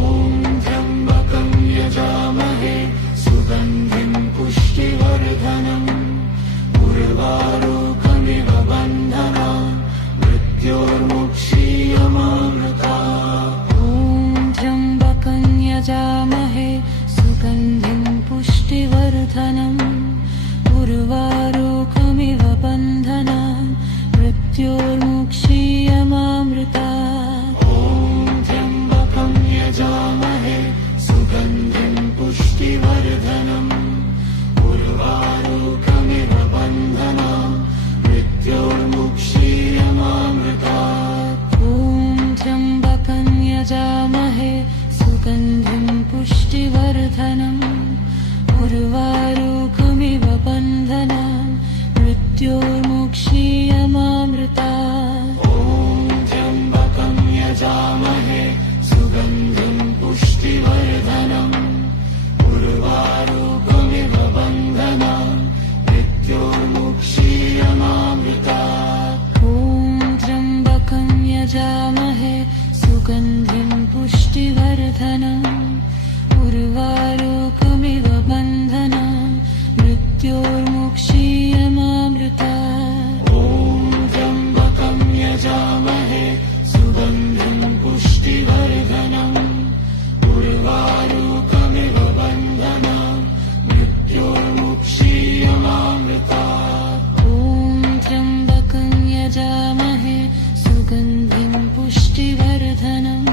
त्र्यम्बकं यजामहे सुगन्धिं पुष्टिवर्धनम् उर्वारुकमिव बन्धनान् मृत्योर्मुक्षीयमामृतात् ॐ त्र्यम्बकं यजामहे सुगन्धिं पुष्टिवर्धनम् उर्वारुकमिव बन्धनान् मृत्योर्मुक्षीयमामृतात् ॐ त्र्यम्बकं यजामहे सुगन्धिं पुष्टिवर्धनम् उर्वारुकमिव बन्धनान् मृत्योर्मुक्षीयमामृतात् ॐ त्र्यम्बकं यजामहे सुगन्धिं पुष्टिवर्धनम् उर्वारुकमिव बन्धनान् मृत्योर्मुक्षीयमामृतात् ॐ त्र्यम्बकं यजामहे सुगन्धिं पुष्टिवर्धनम् उर्वारुकमिव बन्धनान् मृत्योर्मुक्षीयमामृतात् ॐ त्र्यम्बकं यजामहे सुगन्धिं पुष्टिवर्धनम् उर्वारुकमिव बन्धनान् मृत्योर्मुक्षीयमामृतात् ॐ त्र्यम्बकं यजामहे सुगन्धिं पुष्टिवर्धनम् उर्वारुकमिव बन्धनान् मृत्योर्मुक्षीयमामृतात् ॐ त्र्यम्बकं यजामहे सुगन्धिं पुष्टिवर्धनम्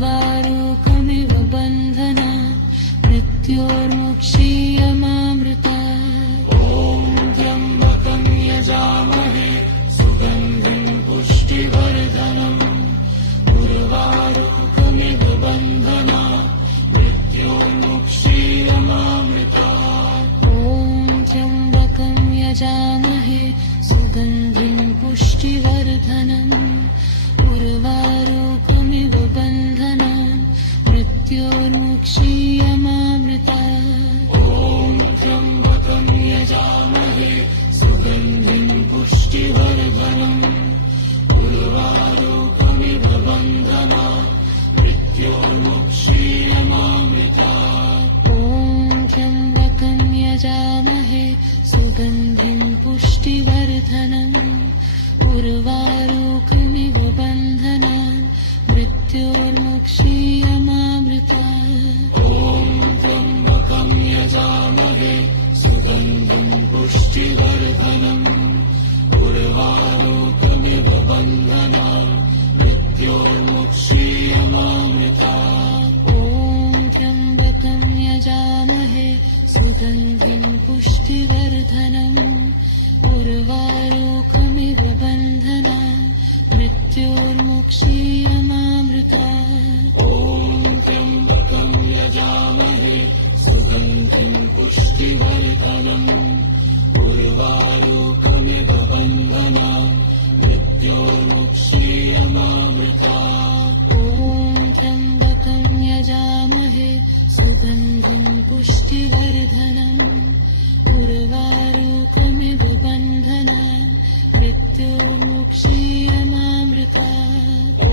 उर्वारुकमिव बन्धनान् मृत्योर्मुक्षीयमामृतात् ॐ त्र्यम्बकं यजामहे सुगन्धिं पुष्टिवर्धनम् उर्वारुकमिव बन्धनान् मृत्योर्मुक्षीयमामृतात् ॐ त्र्यम्बकं यजामहे सुगन्धिं पुष्टिवर्धनम् उर्वारुकमिव बन्धनान् मृत्योर्मुक्षीयमामृतात् ॐ त्र्यम्बकं यजामहे सुगन्धिं पुष्टिवर्धनम् उर्वारुकमिव बन्धनान् मृत्योर्मुक्षीयमामृतात् ॐ त्र्यम्बकं यजामहे सुगन्धिं पुष्टिवर्धनम् उर्वारुकमिव बन्धनान् मृत्योर्मुक्षीयमामृतात् ॐ त्र्यम्बकं यजामहे सुगन्धिं पुष्टिवर्धनम् उर्वारुकमिव बन्धनान् मृत्योर्मुक्षीयमामृतात् ॐ त्र्यम्बकं यजामहे सुगन्धिं पुष्टिवर्धनम् उर्वारुकमिव बन्धनान् मृत्योर्मुक्षीयमामृतात् ॐ त्र्यम्बकं यजामहे सुगन्धिं पुष्टिवर्धनम् उर्वारुकमिव बन्धनान् मृत्योर्मुक्षीयमामृतात् ॐ त्र्यम्बकं यजामहे सुगन्धिं पुष्टिवर्धनम् उर्वारुकमिव बन्धनान् मृत्योर्मुक्षीयमामृतात् ॐ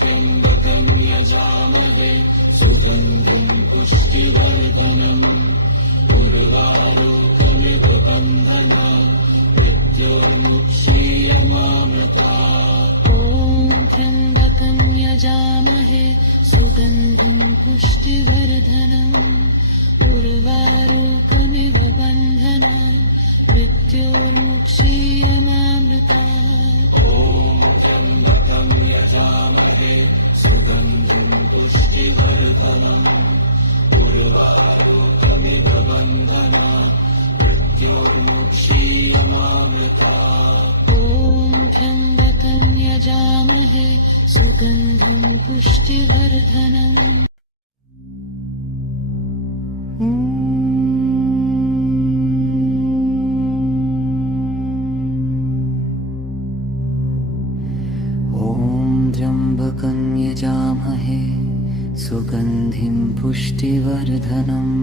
त्र्यम्बकं यजामहे सुगन्धिं पुष्टिवर्धनम् उर्वारुकमिव बन्धनान् मृत्योर्मुक्षीयमामृतात् ॐ त्र्यम्बकं यजामहे सुगन्धिं पुष्टिवर्धनम् उर्वारुकमिव बन्धनान् मृत्योर्मुक्षीयमामृतात् ॐ त्र्यम्बकं यजामहे सुगन्धिं पुष्टिवर्धनम् उर्वारुकमिव बन्धनान् मृत्योर्मुक्षीयमामृतात् ॐ त्र्यम्बकं यजामहे सुगन्धिं पुष्टिवर्धनम् त्र्यम्बकं यजामहे सुगन्धिं पुष्टिवर्धनम्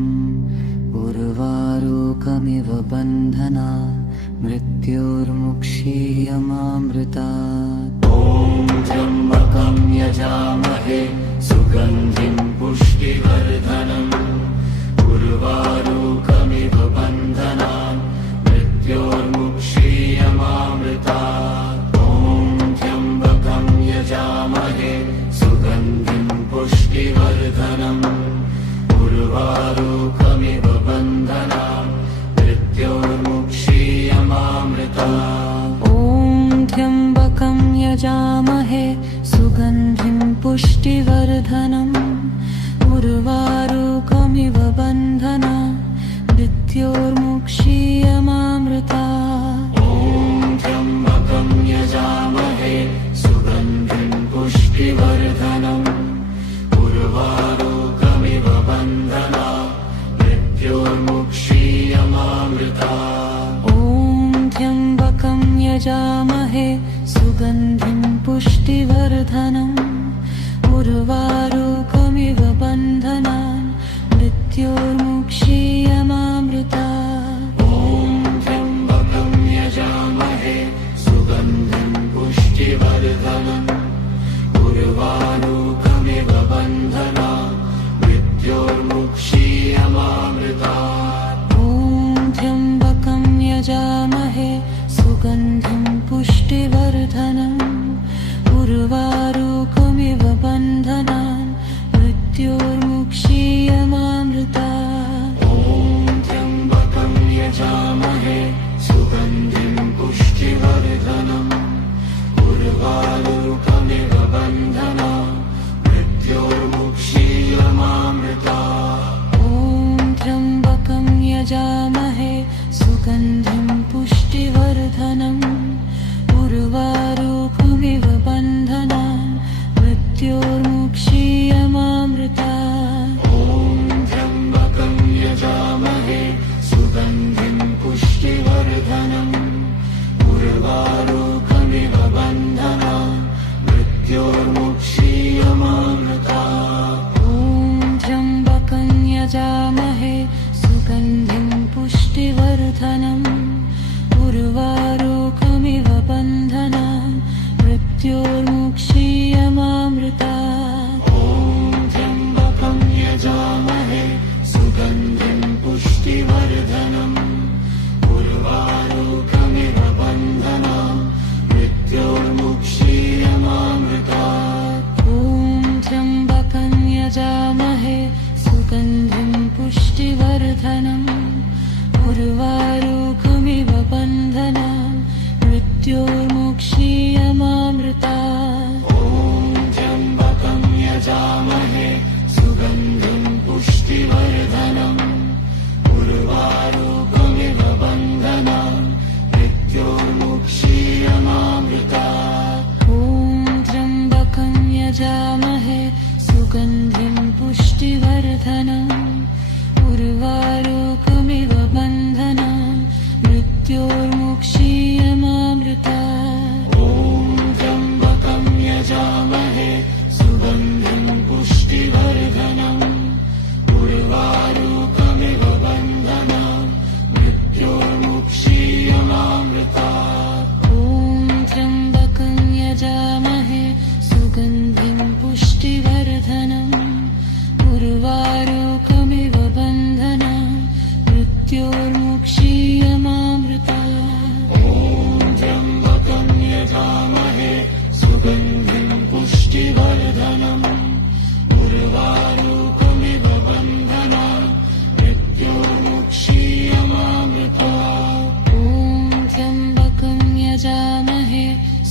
उर्वारुकमिव बन्धनान् मृत्योर्मुक्षीयमामृतात् ॐ त्र्यम्बकं यजामहे सुगन्धिं पुष्टिवर्धनम् उर्वारुकमिव बन्धनान् मृत्योर्मुक्षीयमामृतात् ॐ त्र्यम्बकं यजामहे सुगन्धिं पुष्टिवर्धनम् उर्वारुकमिव बन्धनान् मृत्योर्मुक्षीयमामृतात् ॐ त्र्यम्बकं यजामहे सुगन्धिं पुष्टिवर्धनम् उर्वारुकमिव बन्धनान् मृत्योर्मुक्षीयमामृतात् ॐ त्र्यम्बकं यजामहे सुगन्धिं पुष्टिवर्धनम् उर्वारुकमिव बन्धनान् मृत्योर्मुक्षीयमामृतात् ॐ त्र्यम्बकं यजामहे सुगन्धिं पुष्टिवर्धनम् उर्वारुकमिव बन्धनान् मृत्योर्मुक्षीयमामृतात् ॐ त्र्यम्बकं यजामहे सुगन्धिं पुष्टिवर्धनम् उर्वारुकमिव बन्धनान् मृत्योर्मुक्षीयमामृतात् ॐ त्र्यम्बकं यजामहे सुगन्धिं पुष्टिवर्धनम् उर्वारुकमिव बन्धनान् यजामहे सुगन्धिं पुष्टिवर्धनम् उर्वारुकमिव बन्धनान् मृत्योर्मुक्षीयमामृतात् ॐ त्र्यम्बकं यजामहे सुगन्धिं पुष्टिवर्धनम् उर्वारुकमिव बन्धनान् मृत्योर्मुक्षीयमामृतात् ॐ त्र्यम्बकं यजामहे सुगन्धिं पुष्टिवर्धनम् उर्वारुकमिव बन्धनान् मृत्योर्मुक्षीयमामृतात् ॐ त्र्यम्बकं यजामहे सुगन्धिं पुष्टिवर्धनम् उर्वारुकमिव बन्धनान् मृत्योर्मुक्षीयमामृतात् ॐ त्र्यम्बकं यजामहे सुगन्धिं पुष्टिवर्धनम् उर्वारुकमिव बन्धनान् मृत्योर्मुक्षीयमामृतात् ॐ त्र्यम्बकं यजामहे सुगन्धिं पुष्टिवर्धनम् उर्वारुकमिव बन्धनान् मृत्योर्मुक्षीयमामृतात् ॐ त्र्यम्बकं यजामहे सुगन्धिं पुष्टिवर्धनम् उर्वारुकमिव बन्धनान् मृत्योर्मुक्षीयमामृतात् ॐ त्र्यम्बकं यजामहे सुगन्धिं पुष्टिवर्धनम् उर्वारुकमिव बन्धनान् मृत्योर्मुक्षीयमामृतात् ॐ त्र्यम्बकं यजामहे सुगन्धिं पुष्टिवर्धनम् उर्वारुकमिव बन्धनान् मृत्योर्मुक्षीयमामृतात् ॐ त्र्यम्बकं यजामहे सुगन्धिं पुष्टिवर्धनम् उर्वारुकमिव बन्धनान् मृत्योर्मुक्षीयमामृतात् ॐ त्र्यम्बकं यजामहे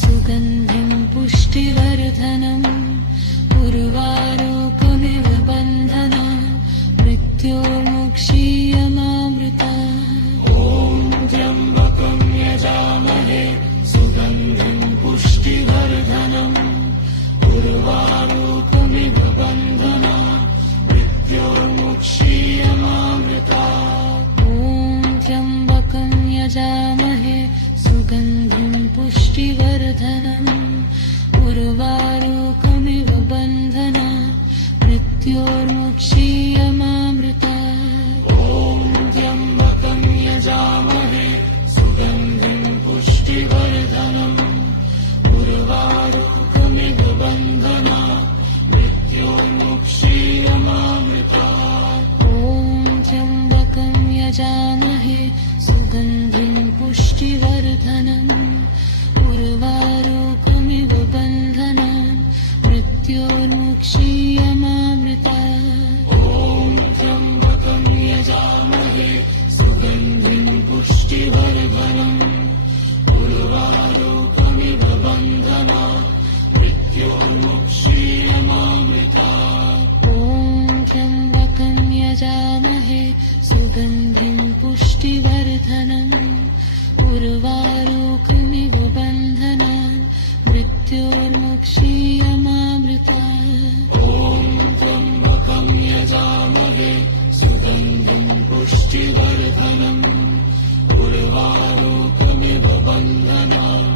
सुगन्धिं पुष्टिवर्धनम् उर्वारुकमिव बन्धनान् मृत्योर्मुक्षीयमामृतात् ॐ त्र्यम्बकं यजामहे सुगन्धिं पुष्टिवर्धनम् उर्वारुकमिव बन्धनान् मृत्योर्मुक्षीयमामृतात् ॐ त्र्यम्बकं यजामहे सुगन्धिं पुष्टिवर्धनम् उर्वारुकमिव बन्धनान् मृत्योर्मुक्षीयमामृतात् ॐ त्र्यम्बकं यजामहे सुगन्धिं पुष्टिवर्धनम् उर्वारुकमिव बन्धनान् मृत्योर्मुक्षीयमामृतात् ॐ त्र्यम्बकं यजामहे सुगन्धिं पुष्टिवर्धनम् उर्वारुकमिव बन्धनान् मृत्योर्मुक्षीयमामृतात् ॐ त्र्यम्बकं यजामहे सुगन्धिं पुष्टिवर्धनम् उर्वारुकमिव बन्धनान् मृत्योर्मुक्षीयमामृतात् ॐ त्र्यम्बकं यजामहे सुगन्धिं पुष्टिवर्धनम् उर्वारुकमिव बन्धनान् मृत्योर्मुक्षीयमामृतात् ॐ त्र्यम्बकं यजामहे सुगन्धिं पुष्टिवर्धनम् उर्वारुकमिव बन्धनान्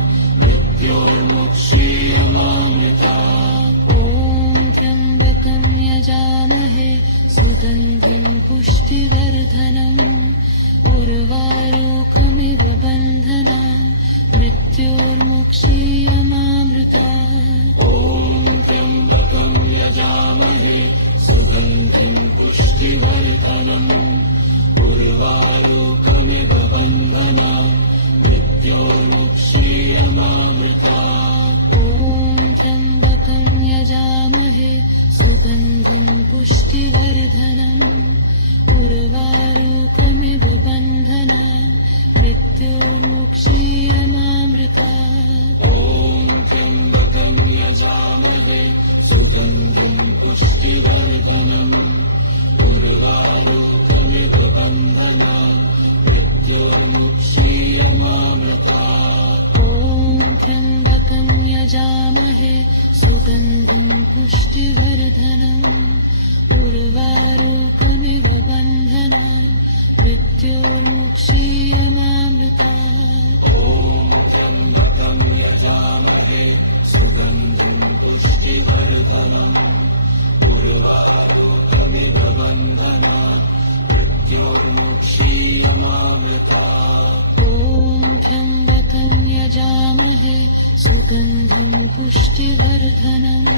मृत्योर्मुक्षीयमामृतात् ॐ त्र्यम्बकं यजामहे सुगन्धिं पुष्टिवर्धनम् उर्वारुकमिव बन्धनान् मृत्योर्मुक्षीयमामृतात् ॐ त्र्यम्बकं यजामहे सुगन्धिं पुष्टिवर्धनम् उर्वारुकमिव बन्धनान् मृत्योर्मुक्षीयमामृतात् ॐ त्र्यम्बकं यजामहे सुगन्धिं पुष्टिवर्धनम् उर्वारुकमिव बन्धनान् मृत्योर्मुक्षीयमामृतात् ॐ त्र्यम्बकं यजामहे सुगन्धिं पुष्टिवर्धनम् उर्वारुकमिव बन्धनान् पुष्टिवर्धनम् उर्वारुकमिव बन्धनान् मृत्योर्मुक्षीयमामृतात् ॐ त्र्यम्बकं यजामहे सुगन्धिं पुष्टिवर्धनम् उर्वारुकमिव बन्धनान् मृत्योर्मुक्षीयमामृतात् ॐ त्र्यम्बकं यजामहे सुगन्धिं पुष्टिवर्धनम्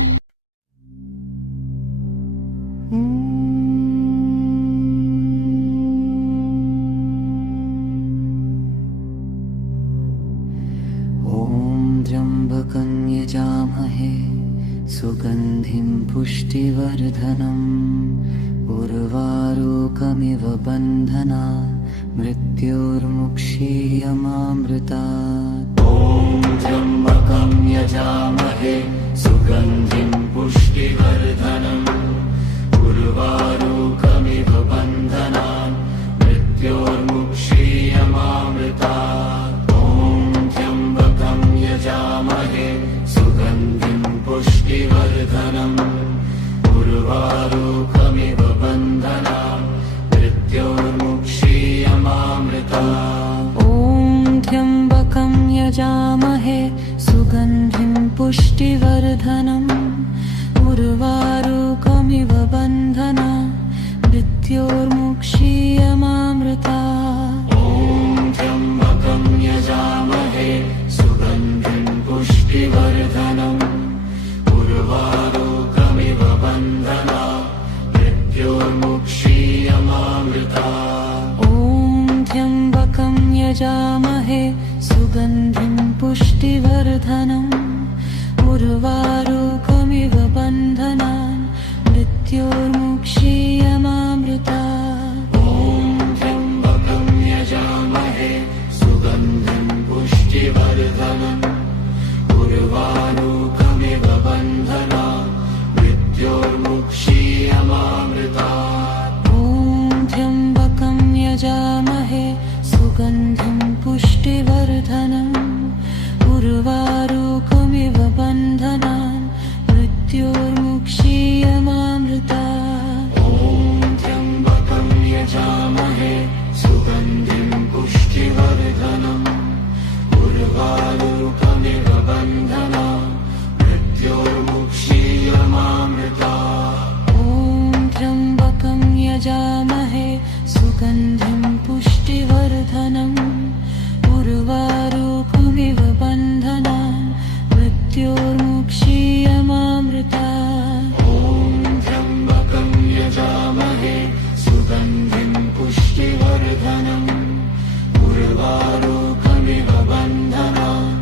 त्र्यम्बकं यजामहे सुगन्धिं पुष्टिवर्धनम् उर्वारुकमिव बन्धनान् मृत्योर्मुक्षीयमामृतात् ॐ त्र्यम्बकं यजामहे सुगन्धिं पुष्टिवर्धनम् उर्वारुकमिव बन्धनान् मृत्योर्मुक्षीयमामृतात् ॐ त्र्यम्बकं यजामहे सुगन्धिं पुष्टिवर्धनम् उर्वारुकमिव बन्धनान् मृत्योर्मुक्षीयमामृतात् ॐ त्र्यम्बकं यजामहे सुगन्धिं पुष्टिवर्धनम् उर्वारुकमिव बन्धनान् मृत्योर्मुक्षीयमामृतात् ॐ त्र्यम्बकं यजामहे सुगन्धिं पुष्टिवर्धनम् उर्वारुकमिव बन्धनान् मृत्योर्मुक्षीयमामृतात् ॐ त्र्यम्बकं यजामहे सुगन्धिं पुष्टिवर्धनम् उर्वारुकमिव बन्धनान् मृत्योर्मुक्षीयमामृतात् ॐ त्र्यम्बकं यजामहे सुगन्धिं पुष्टिवर्धनम् उर्वारुकमिव बन्धनान् मृत्योर्मुक्षीयमामृतात् ॐ त्र्यम्बकं यजामहे सुगन्धिं पुष्टिवर्धनम् उर्वारुकमिव बन्धनान् मृत्योर्मुक्षीयमामृतात् ॐ त्र्यम्बकं यजामहे सुगन्धिं पुष्टिवर्धनम् उर्वारुकमिव बन्धनान् मृत्योर्मुक्षीयमामृतात् ॐ त्र्यम्बकं यजामहे सुगन्धिं पुष्टिवर्धनम् उर्वारुकमिव बन्धनान् मृत्योर्मुक्षीयमामृतात् ॐ त्र्यम्बकं यजामहे सुगन्धिं पुष्टिवर्धनम् उर्वारुकमिव बन्धनान्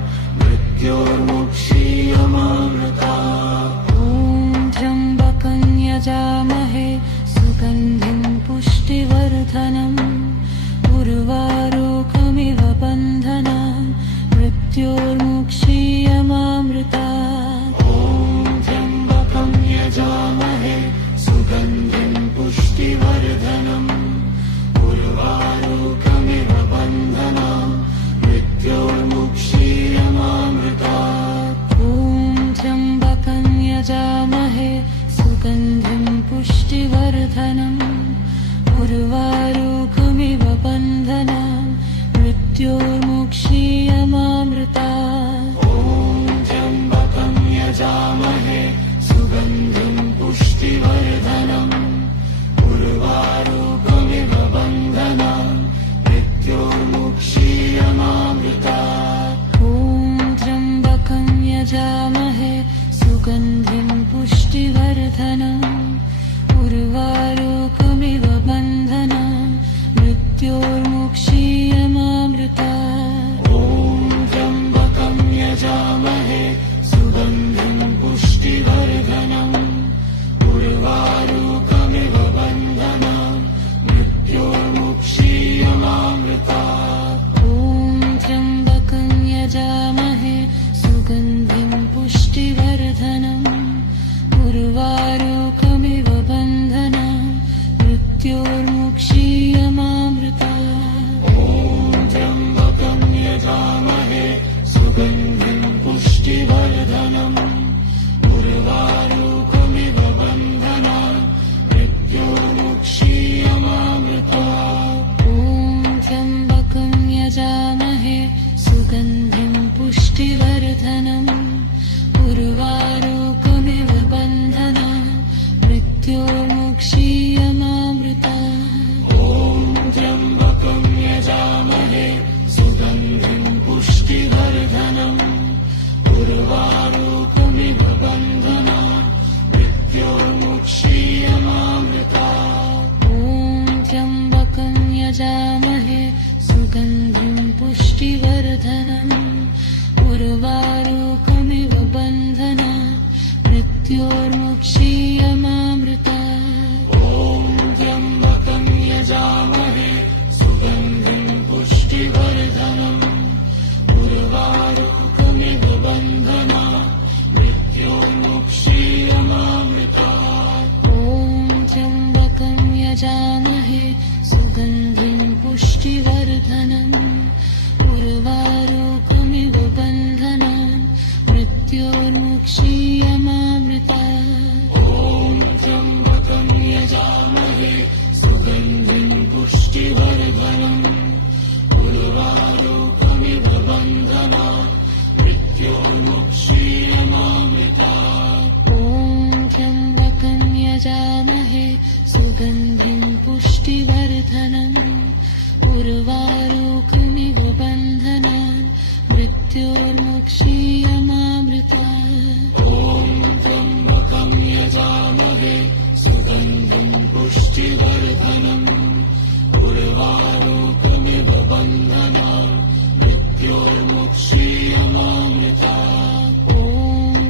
मृत्योर्मुक्षीयमामृतात् ॐ त्र्यम्बकं यजामहे सुगन्धिं पुष्टिवर्धनम् उर्वारुकमिव बन्धनान् मृत्योर्मुक्षीयमामृतात् ॐ त्र्यम्बकं यजामहे सुगन्धिं पुष्टिवर्धनम् उर्वारुकमिव बन्धनान् मृत्योर्मुक्षीयमामृतात् ॐ त्र्यम्बकं यजामहे सुगन्धिं पुष्टिवर्धनम् उर्वारुकमिव बन्धनान् मृत्योर्मुक्षीयमामृतात् ॐ त्र्यम्बकं यजामहे सुगन्धिं पुष्टिवर्धनम् उर्वारुकमिव बन्धनान् मृत्योर्मुक्षीयमामृतात् ॐ त्र्यम्बकं यजामहे सुगन्धिं पुष्टिवर्धनम् उर्वारुकमिव बन्धनान् मृत्योर्मुक्षीयमामृतात् ॐ त्र्यम्बकं यजामहे सुगन्धिं पुष्टिवर्धनम् मृत्योर्मुक्षीयमामृता ॐ त्र्यम्बकं यजामहे सुगन्धिं पुष्टिवर्धनम् उर्वारुकमिव बन्धनान् मृत्योर्मुक्षीयमामृतात् ॐ त्र्यम्बकं यजामहे सुगन्धिं पुष्टिवर्धनम् उर्वारुकमिव बन्धनान् मृत्योर्मुक्षीयमामृतात् ॐ त्र्यम्बकं यजामहे सुगन्धिं पुष्टिवर्धनम् उर्वारुकमिव बन्धनान् मृत्योर्मुक्षीयमामृतात् ॐ त्र्यम्बकं यजामहे सुगन्धिं पुष्टिवर्धनम् उर्वारुकमिव बन्धनान् मृत्योर्मुक्षीयमामृतात् ॐ त्र्यम्बकं यजामहे सुगन्धिं पुष्टिवर्धनम् उर्वारुकमिव बन्धनान् मृत्योर्मुक्षीयमामृतात् ॐ त्र्यम्बकं यजामहे सुगन्धिं पुष्टिवर्धनम् उर्वारुकमिव बन्धनान् मृत्योर्मुक्षीयमामृतात् ॐ त्र्यम्बकं यजामहे सुगन्धिं पुष्टिवर्धनम् उर्वारुकमिव बन्धनान् मृत्योर्मुक्षीयमामृतात् ॐ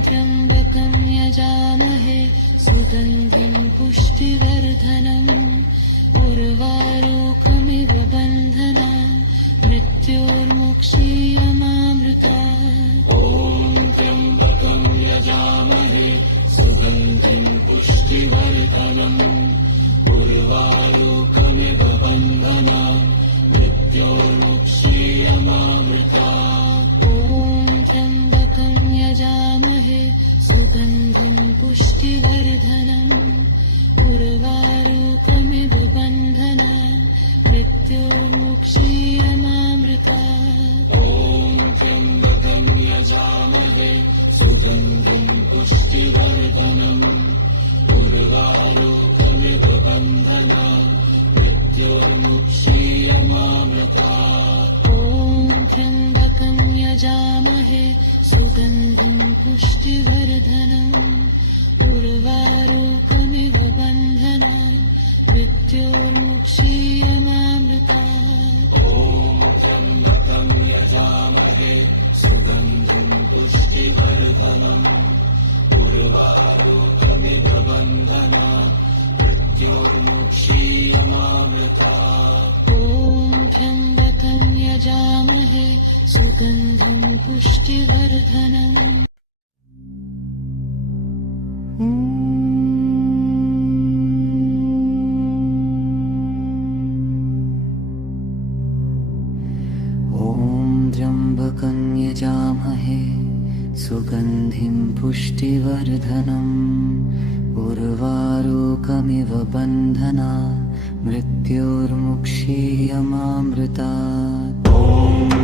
त्र्यम्बकं यजामहे सुगन्धिं पुष्टिवर्धनम् उर्वारुकमिव बन्धनान् मृत्योर्मुक्षीयमामृतात् ॐ त्र्यम्बकं यजामहे सुगन्धिं पुष्टिवर्धनम् उर्वारुकमिव बन्धनान् मृत्योर्मुक्षीयमामृतात् ॐ त्र्यम्बकं यजामहे सुगन्धिं पुष्टिवर्धनम् उर्वारुकमिव बन्धनान् मृत्योर्मुक्षीयमामृतात् ॐ त्र्यम्बकं यजामहे सुगन्धिं पुष्टिवर्धनम् उर्वारुकमिव बन्धनान् मृत्योर्मुक्षीयमामृतात् ॐ त्र्यम्बकं यजामहे सुगन्धिं पुष्टिवर्धनम् उर्वारुकमिव बन्धनान् मृत्योर्मुक्षीयमामृतात् ॐ त्र्यम्बकं यजामहे सुगन्धिं पुष्टिवर्धनम् उर्वारुकमिव बन्धनान् मृत्योर्मुक्षीयमामृतात् ॐ त्र्यम्बकं यजामहे सुगन्धिं पुष्टिवर्धनम् ॐ त्र्यम्बकं यजामहे सुगन्धिं पुष्टिवर्धनम् उर्वारुकमिव बन्धनान् मृत्योर्मुक्षीयमामृतात् ॐ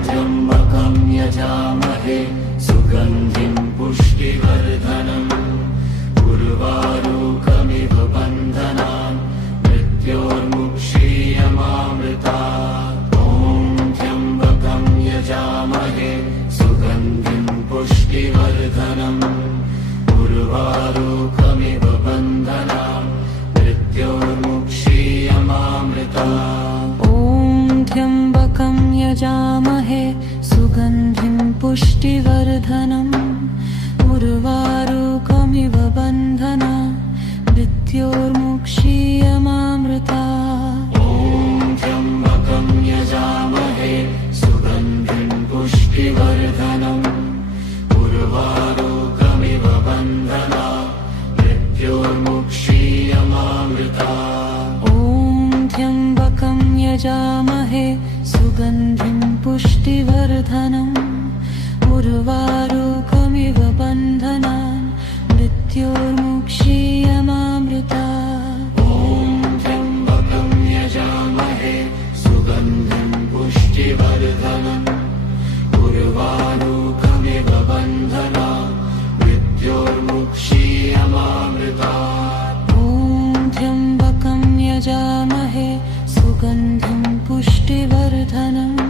त्र्यम्बकं यजामहे सुगन्धिं पुष्टिवर्धनम् उर्वारुकमिव बन्धनान् मृत्योर्मुक्षीयमामृतात् ॐ त्र्यम्बकं यजामहे सुगन्धिं पुष्टिवर्धनम् उर्वारुकमिव बन्धनान् मृत्योर्मुक्षीयमामृतात् ॐ त्र्यम्बकं यजामहे सुगन्धिं पुष्टिवर्धनम् उर्वारुकमिव बन्धनान् मृत्योर्मुक्षीयमामृतात् ॐ त्र्यम्बकं यजामहे सुगन्धिं पुष्टिवर्धनम् उर्वारुकमिव बन्धनान् मृत्योर्मुक्षीयमामृतात् ॐ त्र्यम्बकं यजामहे सुगन्धिं पुष्टिवर्धनम् उर्वारुकमिव बन्धनान् मृत्योर्मुक्षीयमामृतात् ॐ त्र्यम्बकं यजामहे सुगन्धिं पुष्टिवर्धनम् उर्वारुकमिव बन्धनान् मृत्योर्मुक्षीयमामृतात् ॐ त्र्यम्बकं यजामहे सुगन्धिं पुष्टिवर्धनम्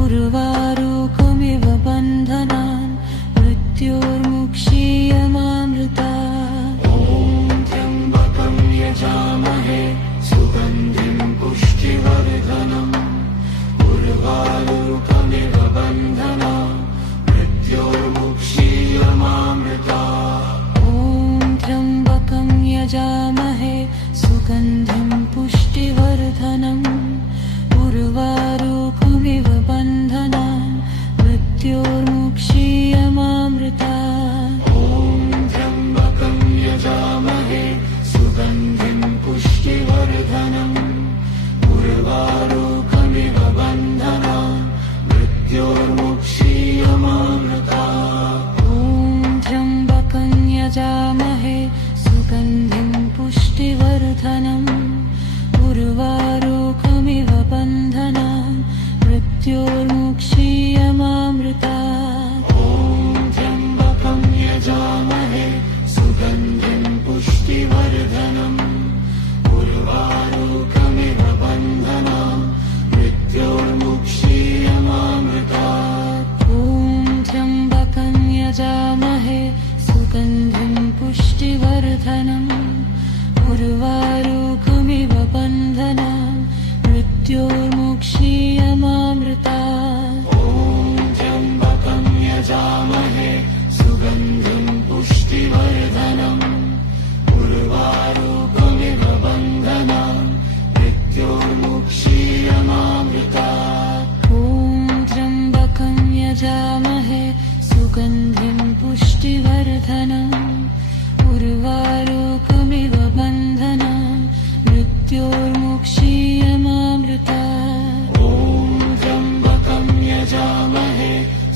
उर्वारुकमिव बन्धनान् मृत्योर्मुक्षीयमामृतात् ॐ त्र्यम्बकं यजामहे सुगन्धिं पुष्टिवर्धनम् उर्वारुकमिव बन्धनान् मृत्योर्मुक्षीयमामृतात् ॐ त्र्यम्बकं यजामहे सुगन्धिं पुष्टिवर्धनम् उर्वारुकमिव बन्धनान् मृत्योर्मुक्षीयमामृतात् ॐ त्र्यम्बकं यजामहे सुगन्धिं पुष्टिवर्धनम् उर्वारुकमिव बन्धनान् मृत्योर्मुक्षीयमामृतात् ॐ त्र्यम्बकं यजामहे सुगन्धिं पुष्टिवर्धनम् उर्वारुकमिव बन्धनान् मृत्योर्मुक्षीयमामृतात् ॐ त्र्यम्बकं यजामहे सुगन्धिं पुष्टिवर्धनम् उर्वारुकमिव बन्धनान् मृत्योर्मुक्षीयमामृतात् ॐ त्र्यम्बकं यजामहे सुगन्धिं पुष्टिवर्धनम् उर्वारुकमिव बन्धनान् मृत्योर्मुक्षीयमामृतात् ॐ त्र्यम्बकं यजामहे सुगन्धिं पुष्टिवर्धनम् उर्वारुकमिव बन्धनान् मृत्योर्मुक्षीयमामृतात् ॐ त्र्यम्बकं यजामहे सुगन्धिं पुष्टिवर्धनम् उर्वारुकमिव बन्धनान् मृत्योर्मुक्षीयमामृतात् ॐ त्र्यम्बकं यजामहे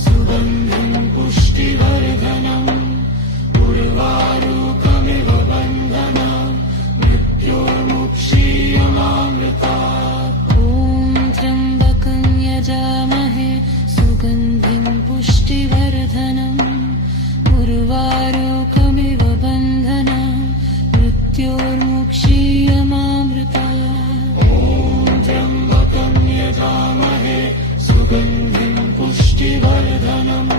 सुगन्धिं पुष्टिवर्धनम् उर्वारुकमिव बन्धनान् मृत्योर्मुक्षीयमामृतात् ॐ त्र्यम्बकं यजामहे सुगन्धिं पुष्टिवर्धनम् उर्वारुकमिव बन्धनान् मृत्योर्मुक्षीयमामृतात् ॐ त्र्यम्बकं यजामहे सुगन्धिं पुष्टिवर्धनम्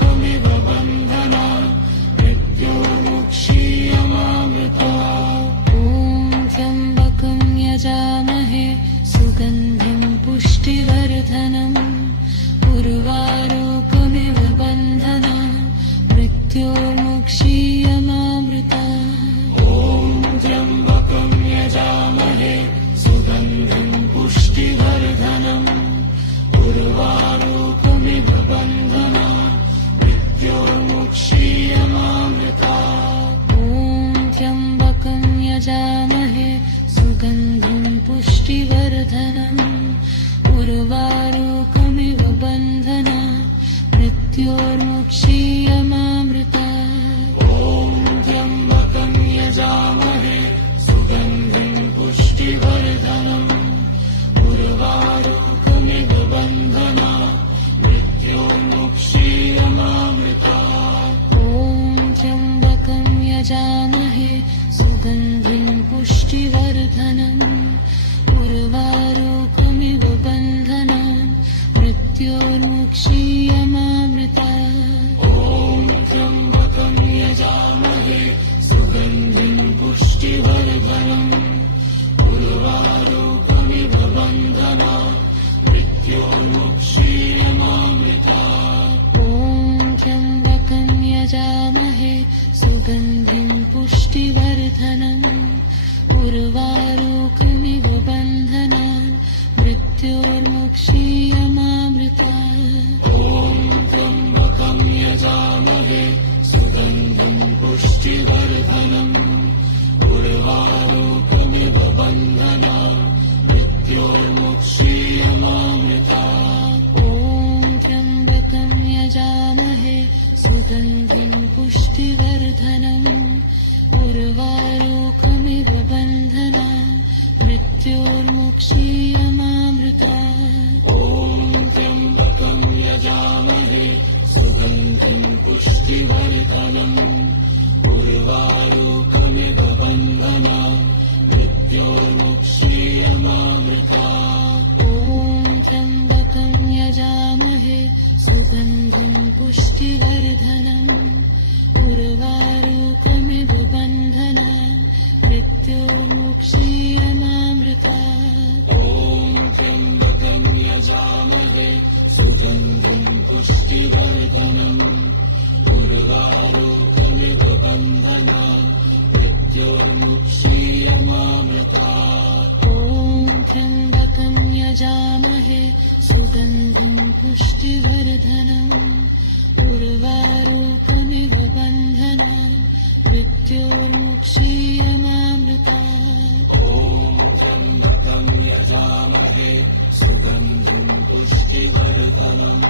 उर्वारुकमिव बन्धनान् मृत्योर्मुक्षीयमामृतात् ॐ त्र्यम्बकं यजामहे सुगन्धिं पुष्टिवर्धनम् उर्वारुकमिव बन्धनान् मृत्योर्मुक्षीयमामृतात् ॐ त्र्यम्बकं यजामहे सुगन्धिं पुष्टिवर्धनम् उर्वारुकमिव बन्धनान् मृत्योर्मुक्षीयमामृतात् ॐ त्र्यम्बकं यजामहे सुगन्धिं पुष्टिवर्धनम् उर्वारुकमिव बन्धनान् मृत्योर्मुक्षीयमामृतात् ॐ त्र्यम्बकं यजामहे सुगन्धिं पुष्टिवर्धनम् उर्वारुकमिव बन्धनान् मृत्योर्मुक्षीयमामृतात् ॐ त्र्यम्बकं यजामहे सुगन्धिं पुष्टिवर्धनम् उर्वारुकमिव बन्धनान् मृत्योर्मुक्षीयमामृतात् ॐ त्र्यम्बकं यजामहे सुगन्धिं पुष्टिवर्धनम् उर्वारुकमिव बन्धनान् मृत्योर्मुक्षीयमामृतात् ॐ त्र्यम्बकं यजामहे सुगन्धिं पुष्टिवर्धनम् उर्वारुकमिव बन्धनान् मृत्योर्मुक्षीयमामृतात् ॐ त्र्यम्बकं यजामहे सुगन्धिं पुष्टिवर्धनम् उर्वारुकमिव बन्धनान् मृत्योर्मुक्षीयमामृतात् ॐ त्र्यम्बकं यजामहे सुगन्धिं पुष्टिवर्धनम् उर्वारुकमिव बन्धनान् मृत्योर्मुक्षीयमामृतात् ॐ त्र्यम्बकं यजामहे सुगन्धिं पुष्टिवर्धनम् उर्वारुकमिव बन्धनान् मृत्योर्मुक्षीयमामृतात् ॐ त्र्यम्बकं यजामहे सुगन्धिं पुष्टिवर्धनम्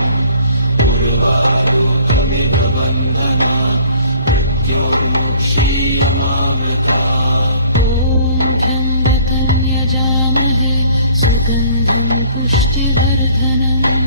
उर्वारुकमिव बन्धनात् मृत्योर्मुक्षीयमामृतात् ॐ त्र्यम्बकं यजामहे सुगन्धिं पुष्टिवर्धनम्